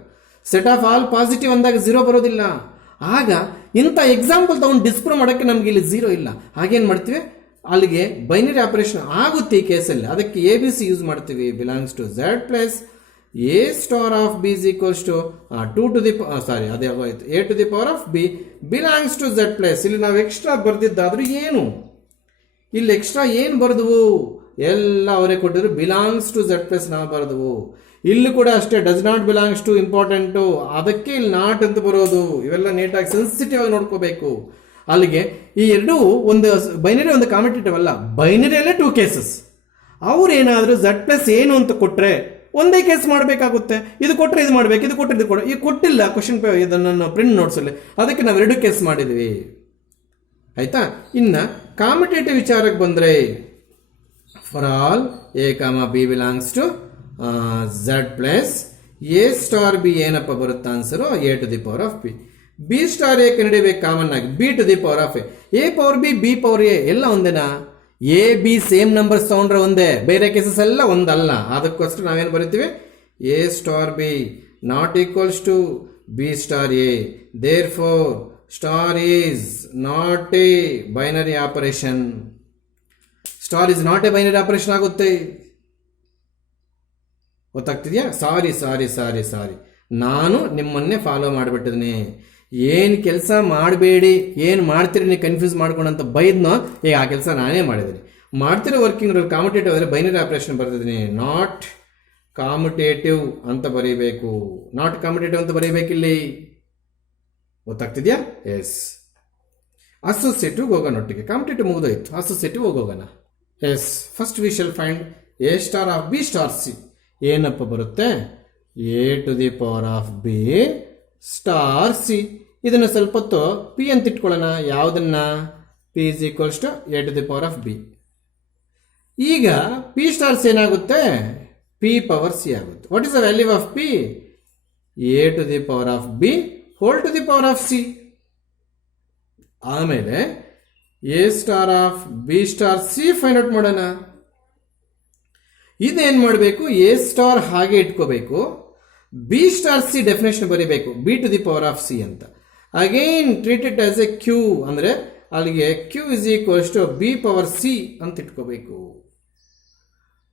ಸೆಟ್ ಆಫ್ ಆಲ್ ಪಾಸಿಟಿವ್ ಅಂದಾಗ 0 ಬರೋದಿಲ್ಲ. ಆಗ ಇಂಥ ಎಕ್ಸಾಂಪಲ್ ತಗೊಂಡು ಡಿಸ್ಪ್ರೂವ್ ಮಾಡೋಕ್ಕೆ ನಮಗೆ ಇಲ್ಲಿ 0 ಇಲ್ಲ. ಹಾಗೇನು ಮಾಡ್ತೀವಿ? ಅಲ್ಲಿಗೆ ಬೈನರಿ ಆಪರೇಷನ್ ಆಗುತ್ತೆ ಈ ಕೇಸಲ್ಲಿ. ಅದಕ್ಕೆ ABC ಯೂಸ್ ಮಾಡ್ತೀವಿ. Belongs to Z plus A star of B is equals to 2 to the sorry ಅದೇ ಆಗೋಯ್ತು A to the power of B belongs to Z plus. ಇಲ್ಲಿ ನಾವು ಎಕ್ಸ್ಟ್ರಾ ಬರ್ದಿದ್ದಾದ್ರೂ ಏನು, ಇಲ್ಲಿ ಎಕ್ಸ್ಟ್ರಾ ಏನು ಬರೆದವು ಎಲ್ಲ ಅವರೇ ಕೊಟ್ಟಿದ್ರು. ಬಿಲಾಂಗ್ಸ್ ಟು ಝೆಡ್ ಪ್ಲಸ್ ನಾವು ಬರೆದವು. ಇಲ್ಲಿ ಕೂಡ ಅಷ್ಟೇ does not belongs to important, ಅದಕ್ಕೆ ಇಲ್ಲಿ ನಾಟ್ ಅಂತ ಬರೋದು. ಇವೆಲ್ಲ ನೀಟಾಗಿ ಸೆನ್ಸಿಟಿವ್ ಆಗಿ ನೋಡ್ಕೋಬೇಕು. ಅಲ್ಲಿಗೆ ಈ ಎರಡೂ ಒಂದು ಬೈನರಿ ಒಂದು ಕಾಂಪಿಟೇಟಿವ್ ಅಲ್ಲ, ಬೈನರಿಯಲ್ಲೇ 2 ಕೇಸಸ್. ಅವ್ರೇನಾದರೂ ಝೆಡ್ ಪ್ಲಸ್ ಏನು ಅಂತ ಕೊಟ್ಟರೆ ಒಂದೇ ಕೇಸ್ ಮಾಡಬೇಕಾಗುತ್ತೆ. ಇದು ಕೊಟ್ಟರೆ ಇದು ಮಾಡಬೇಕು, ಇದು ಕೊಟ್ಟರೆ ಇದು ಕೊಡ. ಈಗ ಕೊಟ್ಟಿಲ್ಲ ಕ್ವಶನ್ ಇದನ್ನು ಪ್ರಿಂಟ್ ನೋಟ್ಸಲ್ಲಿ, ಅದಕ್ಕೆ ನಾವು 2 ಕೇಸ್ ಮಾಡಿದ್ವಿ. ಆಯ್ತಾ? ಇನ್ನು ಕಾಂಪಿಟೇಟಿವ್ ವಿಚಾರಕ್ಕೆ ಬಂದರೆ for all A comma B belongs to Z plus A star B ಏನಪ್ಪ ಬರುತ್ತೆ answer? A to the power of B. B star A ಕಂಡಿಡಿಬೇಕು ಕಾಮನ್ ಆಗಿ, B to the power of A power B, B power A ಎಲ್ಲ ಒಂದೇನಾ? A B same numbers ತಗೊಂಡ್ರೆ ಒಂದೇ, ಬೇರೆ cases ಎಲ್ಲ ಒಂದಲ್ಲ. ಅದಕ್ಕೋಸ್ಕರ ನಾವೇನು ಬರಿತೀವಿ? A star B not equals to B star A. Therefore star is not a binary operation. Star is not a binary operation ಆಗುತ್ತೆ. ಗೊತ್ತಾಗ್ತಿದ್ಯಾ? ಸಾರಿ ನಾನು ನಿಮ್ಮನ್ನೇ ಫಾಲೋ ಮಾಡಿಬಿಟ್ಟಿದ್ದೀನಿ. ಏನು ಕೆಲಸ ಮಾಡಬೇಡಿ, ಏನು ಮಾಡ್ತೀರಿ ನೀವು ಕನ್ಫ್ಯೂಸ್ ಮಾಡ್ಕೊಂಡಂತ ಬೈದ್ನೋ, ಈಗ ಆ ಕೆಲಸ ನಾನೇ ಮಾಡಿದ್ದೀನಿ. ಮಾಡ್ತಿರೋ ವರ್ಕಿಂಗ್ ಕಾಂಪಿಟೇಟಿವ್ ಆದರೆ ಬೈನರಿ ಆಪರೇಷನ್ ಬರ್ತಿದ್ದೀನಿ. ನಾಟ್ ಕಾಮ್ಯುಟೇಟಿವ್ ಅಂತ ಬರೀಬೇಕು, ನಾಟ್ ಕಾಮ್ಯುಟೇಟಿವ್ ಅಂತ ಬರೀಬೇಕಿಲ್ಲಿ. ಗೊತ್ತಾಗ್ತಿದ್ಯಾ? ಎಸ್. ಅಸೋಸಿಯೇಟಿವ್ ಹೋಗೋಣ ಒಟ್ಟಿಗೆ. ಕಾಂಪಿಟೇಟಿವ್ ಮುಗಿದೋಯ್ತು, ಅಸೋಸಿಯೇಟಿವ್ ಹೋಗೋಣ. Yes. First we shall find A star of B star C. ಏನಪ್ಪ ಬರುತ್ತೆ? A to the power of B star C. ಇದನ್ನು ಸ್ವಲ್ಪ ಹೊತ್ತು ಪಿ ಅಂತ ಇಟ್ಕೊಳ್ಳೋಣ. ಯಾವುದನ್ನ? P is equals to A to the power of B. ಈಗ ಪಿ ಸ್ಟಾರ್ ಸಿ ಏನಾಗುತ್ತೆ? ಪಿ ಪವರ್ ಸಿ ಆಗುತ್ತೆ. What is the value of P? A to the power of B whole to the power of C. ಆಮೇಲೆ A star of B star C find out ಮಾಡೋಣ. ಇದೇನು ಮಾಡಬೇಕು? A star ಹಾಗೆ ಇಟ್ಕೋಬೇಕು, B star C definition ಬರೀಬೇಕು, B to the power of C ಅಂತ. Again treat it as a Q, ಅಂದರೆ ಅಲ್ಲಿಗೆ Q is equals to B power C ಅಂತ ಇಟ್ಕೋಬೇಕು.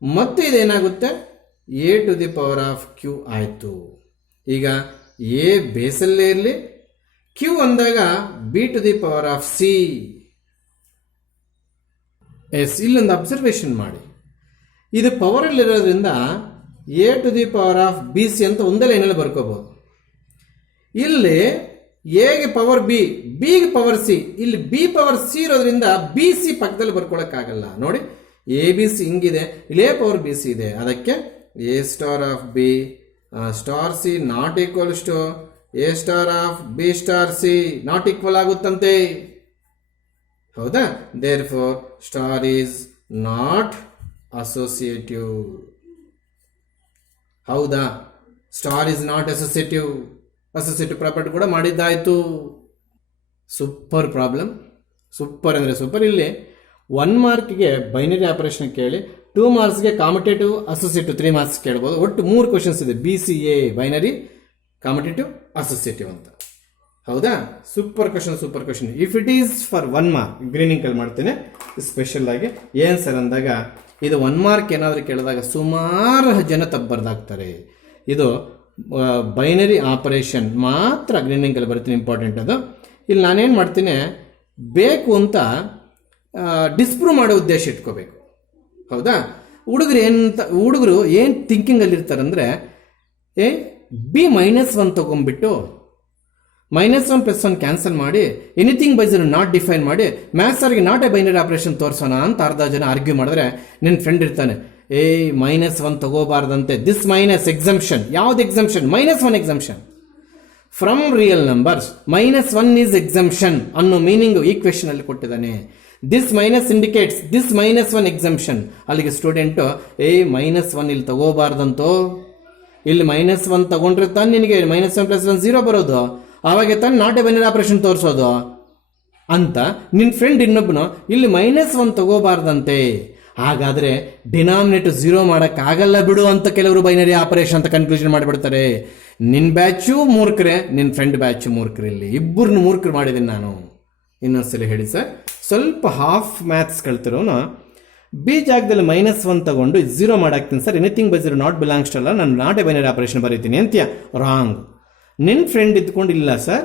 ಮತ್ತೆ ಇದೇನಾಗುತ್ತೆ? A to the power of Q ಆಯಿತು. ಈಗ ಎ ಬೇಸಲ್ಲೇ ಇರಲಿ, ಕ್ಯೂ ಅಂದಾಗ B to the power of C. Yes. ಇಲ್ಲೊಂದು ಅಬ್ಸರ್ವೇಷನ್ ಮಾಡಿ, ಇದು ಪವರಲ್ಲಿರೋದ್ರಿಂದ A to the power of B C ಅಂತ ಒಂದೇ ಲೈನಲ್ಲಿ ಬರ್ಕೋಬಹುದು. ಇಲ್ಲಿ ಎಗೆ ಪವರ್ ಬಿ, ಬಿಗೆ ಪವರ್ ಸಿ, ಇಲ್ಲಿ ಬಿ ಪವರ್ ಸಿ ಇರೋದ್ರಿಂದ ಬಿ ಸಿ ಪಕ್ಕದಲ್ಲಿ ಬರ್ಕೊಳಕ್ಕಾಗಲ್ಲ. ನೋಡಿ, ಎ ಬಿ ಸಿ ಹಿಂಗಿದೆ, ಇಲ್ಲಿ ಎ ಪವರ್ ಬಿ ಸಿ ಇದೆ. ಅದಕ್ಕೆ A star of B star C not equals to A star of B star C not equal ಆಗುತ್ತಂತೆ. ಹೌದಾ? Therefore star is not associative. ಹೌದಾ? Star is not associative. Associative property ಕೂಡ ಮಾಡಿದ್ದಾಯಿತು. Super problem, super ಅಂದರೆ super. ಇಲ್ಲಿ 1 ಮಾರ್ಕ್ಗೆ binary operation ಕೇಳಿ, 2 ಮಾರ್ಕ್ಸ್ಗೆ commutative associative 3 marks ಕೇಳ್ಬೋದು. ಒಟ್ಟು 3 ಕ್ವಶನ್ಸ್ ಇದೆ, B C A binary, commutative, associative ಅಂತ. ಹೌದಾ? Super question, super question. If it is for 1 mark greening ಕಲ್ ಮಾಡ್ತೇನೆ ಸ್ಪೆಷಲ್ ಆಗಿ. ಏನು ಸರ್ ಅಂದಾಗ, ಇದು 1 ಮಾರ್ಕ್ ಏನಾದರೂ ಕೇಳಿದಾಗ ಸುಮಾರು ಜನ ತಪ್ಪು ಬರ್ದಾಗ್ತಾರೆ. ಇದು ಬೈನರಿ ಆಪರೇಷನ್ ಮಾತ್ರ ಗ್ರೀನಿಂಗ್ ಕಲ್ ಬರ್ತೀನಿ, ಇಂಪಾರ್ಟೆಂಟ್ ಅದು. ಇಲ್ಲಿ ನಾನೇನು ಮಾಡ್ತೀನಿ, ಬೇಕು ಅಂತ ಡಿಸ್ಪ್ರೂವ್ ಮಾಡೋ ಉದ್ದೇಶ ಇಟ್ಕೋಬೇಕು. ಹೌದಾ? ಹುಡುಗರು ಏನು ಥಿಂಕಿಂಗಲ್ಲಿರ್ತಾರಂದರೆ, B-1 ತೊಗೊಂಡ್ಬಿಟ್ಟು -1+1 ಕ್ಯಾನ್ಸಲ್ ಮಾಡಿ, anything by zero not define ಮಾಡಿ, ಮ್ಯಾಥ್ಸ್ ಅವ್ರಿಗೆ ನಾಟ್ ಎ ಬೈನರಿ ಆಪರೇಷನ್ ತೋರಿಸೋಣ ಅಂತ ಅರ್ಧ ಜನ ಆರ್ಗ್ಯೂ ಮಾಡಿದ್ರೆ, ನಿನ್ನ ಫ್ರೆಂಡ್ ಇರ್ತಾನೆ, -1 ತಗೋಬಾರ್ದಂತೆ, ದಿಸ್ ಮೈನಸ್ ಎಕ್ಸಂಪ್ಷನ್. ಯಾವ್ದು exemption? -1 exemption from real numbers. -1 is exemption ಅನ್ನೋ ಮೀನಿಂಗ್ ಈಕ್ವೇಷನ್ ಅಲ್ಲಿ ಕೊಟ್ಟಿದ್ದಾನೆ. This minus indicates this -1 exemption. ಅಲ್ಲಿಗೆ ಸ್ಟೂಡೆಂಟು -1 ಇಲ್ಲಿ ತಗೋಬಾರ್ದಂತೋ, ಇಲ್ಲಿ -1 ತಗೊಂಡ್ರೆ ತಾನು ನಿನಗೆ -1+1 0 ಬರೋದು, ಆವಾಗ ತಾನು ನಾಟ್ ಎ ಬೈನರಿ ಆಪರೇಷನ್ ತೋರಿಸೋದು ಅಂತ. ನಿನ್ನ ಫ್ರೆಂಡ್ ಇನ್ನೊಬ್ಬನು ಇಲ್ಲಿ -1 ತಗೋಬಾರ್ದಂತೆ, ಹಾಗಾದರೆ ಡಿನಾಮಿನೇಟರ್ 0 ಮಾಡೋಕ್ಕಾಗಲ್ಲ ಬಿಡು ಅಂತ ಕೆಲವರು ಬೈನರಿ ಆಪರೇಷನ್ ಅಂತ ಕನ್ಕ್ಲೂಷನ್ ಮಾಡಿಬಿಡ್ತಾರೆ. ನಿನ್ನ ಬ್ಯಾಚು ಮೂರ್ಖರೇ, ನಿನ್ನ ಫ್ರೆಂಡ್ ಬ್ಯಾಚು ಮೂರ್ಖರು. ಇಲ್ಲಿ ಇಬ್ಬರನ್ನು ಮೂರ್ಖರು ಮಾಡಿದ್ದೀನಿ ನಾನು. ಇನ್ನೊಂದ್ಸಲ ಹೇಳಿ ಸರ್. ಸ್ವಲ್ಪ ಹಾಫ್ ಮ್ಯಾಥ್ಸ್ ಕಳ್ತಿರೋನು ಬಿ ಜಾಗದಲ್ಲಿ -1 ತಗೊಂಡು 0 ಮಾಡಾಕ್ತೀನಿ sir, anything by zero not belongs to ಅಲ್ಲ, ನಾನು ನಾಟ್ ಎ ಬೈನರಿ ಆಪರೇಷನ್ ಬರೀತೀನಿ ಅಂತೀಯ. ರಾಂಗ್. ನಿನ್ನ ಫ್ರೆಂಡ್ ಇದ್ಕೊಂಡು, ಇಲ್ಲ ಸರ್,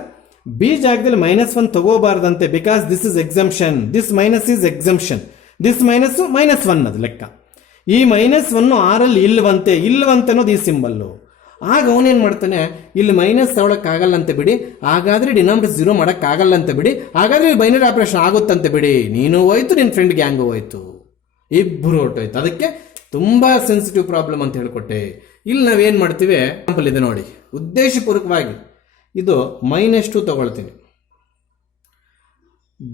ಬಿ ಜಾಗದಲ್ಲಿ -1 ತಗೋಬಾರ್ದಂತೆ, because this is exemption, this minus is exemption, this -1 ಅದು ಲೆಕ್ಕ. ಈ -1 ಆರಲ್ಲಿ ಇಲ್ವಂತೆ ಅನ್ನೋದು ಈ ಸಿಂಬಲ್ಲು. ಆಗ ಅವನೇನು ಮಾಡ್ತಾನೆ, ಇಲ್ಲಿ ಮೈನಸ್ ತಗೊಳಕ್ಕಾಗಲ್ಲಂತೆ ಬಿಡಿ, ಹಾಗಾದ್ರೆ ಡಿನಾಮಿನೇಟರ್ 0 ಮಾಡೋಕ್ಕಾಗಲ್ಲಂತೆ ಬಿಡಿ, ಹಾಗಾದ್ರೆ ಬೈನರಿ ಆಪರೇಷನ್ ಆಗುತ್ತಂತೆ ಬಿಡಿ. ನೀನು ಹೋಯ್ತು, ನಿನ್ನ ಫ್ರೆಂಡ್ ಗ್ಯಾಂಗು ಹೋಯ್ತು, ಇಬ್ಬರು ಹೊರಟೋಯ್ತು. ಅದಕ್ಕೆ ತುಂಬ ಸೆನ್ಸಿಟಿವ್ ಪ್ರಾಬ್ಲಮ್ ಅಂತ ಹೇಳ್ಕೊಟ್ಟೆ. ಇಲ್ಲಿ ನಾವೇನು ಮಾಡ್ತೀವಿ, ಎಕ್ಸಾಂಪಲ್ ಇದೆ ನೋಡಿ, ಉದ್ದೇಶಪೂರ್ವಕವಾಗಿ ಇದು -2 ತಗೊಳ್ತೀನಿ,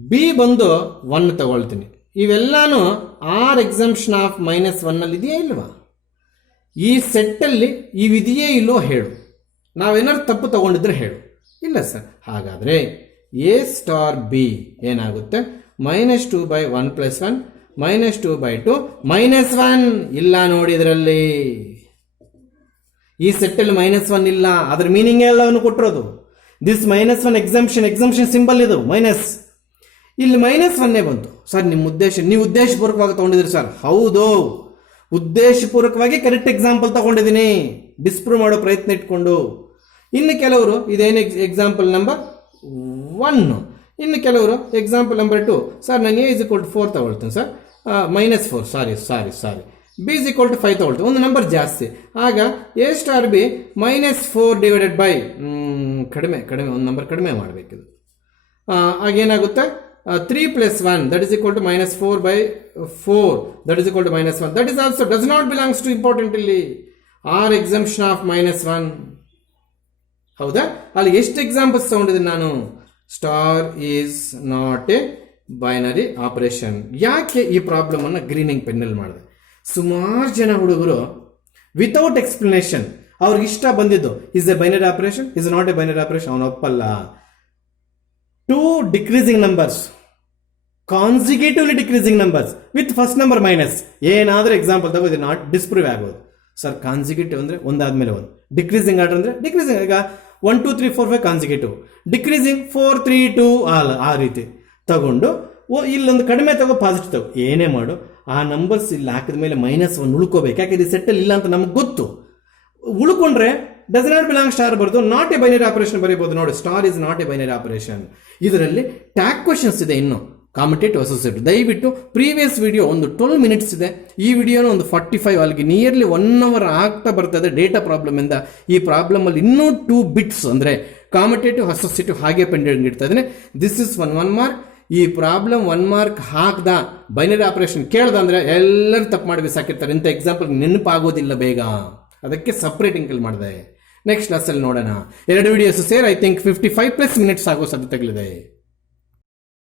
ಬಿ ಬಂದು 1 ತಗೊಳ್ತೀನಿ. ಇವೆಲ್ಲಾನು ಎಕ್ಸಂಪ್ಷನ್ ಆಫ್ -1 ಅಲ್ಲಿ ಇದೆಯಾ ಇಲ್ವಾ? ಈ ಸೆಟ್ಟಲ್ಲಿ ಇವಿದೆಯೇ ಇಲ್ಲೋ ಹೇಳು. ನಾವೇನಾದ್ರು ತಪ್ಪು ತಗೊಂಡಿದ್ರೆ ಹೇಳು. ಇಲ್ಲ ಸರ್, ಹಾಗಾದರೆ ಎ ಸ್ಟಾರ್ ಬಿ ಏನಾಗುತ್ತೆ? -2/1+1 -2/2 -1 ಇಲ್ಲ ನೋಡಿ. ಇದರಲ್ಲಿ ಈ ಸೆಟ್ಟಲ್ಲಿ -1 ಇಲ್ಲ, ಅದರ ಮೀನಿಂಗ್ ಎಲ್ಲವನ್ನು ಕೊಟ್ಟಿರೋದು. ದಿಸ್ -1 ಎಕ್ಸಂಪ್ಷನ್ ಸಿಂಬಲ್ ಇದು ಮೈನಸ್. ಇಲ್ಲಿ -1 ಬಂತು ಸರ್. ನೀವು ಉದ್ದೇಶಪೂರ್ವಕವಾಗಿ ತಗೊಂಡಿದ್ರಿ ಸರ್. ಹೌದು, ಉದ್ದೇಶಪೂರ್ವಕವಾಗಿ ಕರೆಕ್ಟ್ ಎಕ್ಸಾಂಪಲ್ ತಗೊಂಡಿದ್ದೀನಿ, ಡಿಸ್ಪ್ರೂವ್ ಮಾಡೋ ಪ್ರಯತ್ನ ಇಟ್ಕೊಂಡು. ಇನ್ನು ಕೆಲವರು ಇದೇನು ಎಕ್ಸಾಂಪಲ್ ನಂಬರ್ 1, ಇನ್ನು ಕೆಲವರು ಎಕ್ಸಾಂಪಲ್ ನಂಬರ್ 2. ಸರ್ ನಾನು A = 4 ತಗೊಳ್ತೀನಿ sir, -4 sorry B is equal to 5 ತಗೊಳ್ತೀವಿ, ಒಂದು ನಂಬರ್ ಜಾಸ್ತಿ. ಆಗ A star B -4 divided by ಕಡಿಮೆ ಒಂದು ನಂಬರ್ ಕಡಿಮೆ ಮಾಡಬೇಕಿದು. ಆಗೇನಾಗುತ್ತೆ 3 + 1 that is equal to -4/4 that is equal to -1. That is also does not belongs to important ಇಲ್ಲಿ ಆರ್ ಎಕ್ಸಂಪ್ಷನ್ ಆಫ್ -1. ಹೌದಾ? ಅಲ್ಲಿ ಎಷ್ಟು ಎಕ್ಸಾಂಪಲ್ಸ್ ತಗೊಂಡಿದ್ದೀನಿ ನಾನು? Star is not a binary operation. ಯಾಕೆ ಈ ಪ್ರಾಬ್ಲಮ್ ಅನ್ನು ಗ್ರೀನಿಂಗ್ ಪೆನ್ನಲ್ಲಿ ಮಾಡಿದೆ? ಸುಮಾರು ಜನ ಹುಡುಗರು ವಿತೌಟ್ ಎಕ್ಸ್ಪ್ಲನೇಷನ್ ಅವ್ರಿಗೆ ಇಷ್ಟ ಬಂದಿದ್ದು is a binary operation, is not a binary operation, ಅವನು ಒಪ್ಪಲ್ಲ. 2 decreasing numbers, consecutively decreasing numbers with first number minus, ಏನಾದರೂ ಎಕ್ಸಾಂಪಲ್ ತಗೋ, ಇದು ನಾಟ್ ಡಿಸ್ಪ್ರೂವ್ ಆಗೋದು. ಸರ್ ಕಾನ್ಸಿಕ್ಯೂಟಿವ್ ಅಂದರೆ ಒಂದಾದ್ಮೇಲೆ ಒಂದು, ಡಿಕ್ರೀಸಿಂಗ್ ಆರ್ಡರ್ ಅಂದರೆ ಡಿಕ್ರೀಸಿಂಗ್, ಈಗ 1 2 3 4 5 ಕಾನ್ಸಿಕ್ಯೂಟಿವ್, ಡಿಕ್ರೀಸಿಂಗ್ 4 3 2 ಆ ರೀತಿ ತಗೊಂಡು ಇಲ್ಲೊಂದು ಕಡಿಮೆ ತಗೋ, ಪಾಸಿಟಿವ್ ತಗೋ, ಏನೇ ಮಾಡು ಆ ನಂಬರ್ಸ್ ಇಲ್ಲಿ ಹಾಕಿದ ಮೇಲೆ -1 ಉಳ್ಕೋಬೇಕು. ಯಾಕೆ ಇದು ಸೆಟ್ಟಲ್ಲಿ ಇಲ್ಲ ಅಂತ ನಮ್ಗೆ ಗೊತ್ತು. ಉಳ್ಕೊಂಡ್ರೆ ಡಸ್ ನಾಟ್ ಬಿಲಾಂಗ್ ಸ್ಟಾರ್ ಬರೆದು ನಾಟ್ ಎ ಬೈನರಿ ಆಪರೇಷನ್ ಬರೀಬಹುದು. ನೋಡಿ, star is not a binary operation. ಇದರಲ್ಲಿ ಟ್ಯಾಗ್ ಕ್ವಶನ್ಸ್ ಇದೆ, ಇನ್ನು ಕಾಂಪಿಟೇಟಿವ್ ಅಸೋಸಿಯೇಟ್. ದಯವಿಟ್ಟು ಪ್ರೀವಿಯಸ್ ವಿಡಿಯೋ ಒಂದು 12 ಮಿನಿಟ್ಸ್ ಇದೆ, ಈ ವಿಡಿಯೋನ ಒಂದು 45, ಅಲ್ಲಿಗೆ ನಿಯರ್ಲಿ 1 hour ಆಗ್ತಾ ಬರ್ತದೆ ಡೇಟಾ ಪ್ರಾಬ್ಲಮ್ ಇಂದ. ಈ ಪ್ರಾಬ್ಲಮ್ ಅಲ್ಲಿ ಇನ್ನೂ 2 ಬಿಟ್ಸ್ ಅಂದರೆ ಕಾಂಪಿಟೇಟಿವ್ ಅಸೋಸಿಯೇಟಿವ್ ಹಾಗೆ ಪೆಂಡಿಂಗ್ ಇಡ್ತಾ ಇದ್ದೇನೆ. This is 1 mark. ಈ ಪ್ರಾಬ್ಲಮ್ 1 ಮಾರ್ಕ್ ಹಾಕ್ದ, ಬೈನರಿ ಆಪರೇಷನ್ ಕೇಳ್ದ ಅಂದ್ರೆ ಎಲ್ಲರೂ ತಪ್ಪು ಮಾಡಿ ಬಿಸಾಕಿರ್ತಾರೆ. ಇಂಥ ಎಕ್ಸಾಂಪಲ್ ನೆನಪಾಗೋದಿಲ್ಲ ಬೇಗ, ಅದಕ್ಕೆ ಸಪ್ರೇಟಿಂಗ್ ಮಾಡಿದೆ. ನೆಕ್ಸ್ಟ್ ಕ್ಲಾಸಲ್ಲಿ ನೋಡೋಣ. 2 ವಿಡಿಯೋಸ್ ಸೇರಿ ಐ ಥಿಂಕ್ 55+ ಮಿನಿಟ್ಸ್ ಆಗೋ ಸಾಧ್ಯತೆಗಳಿದೆ.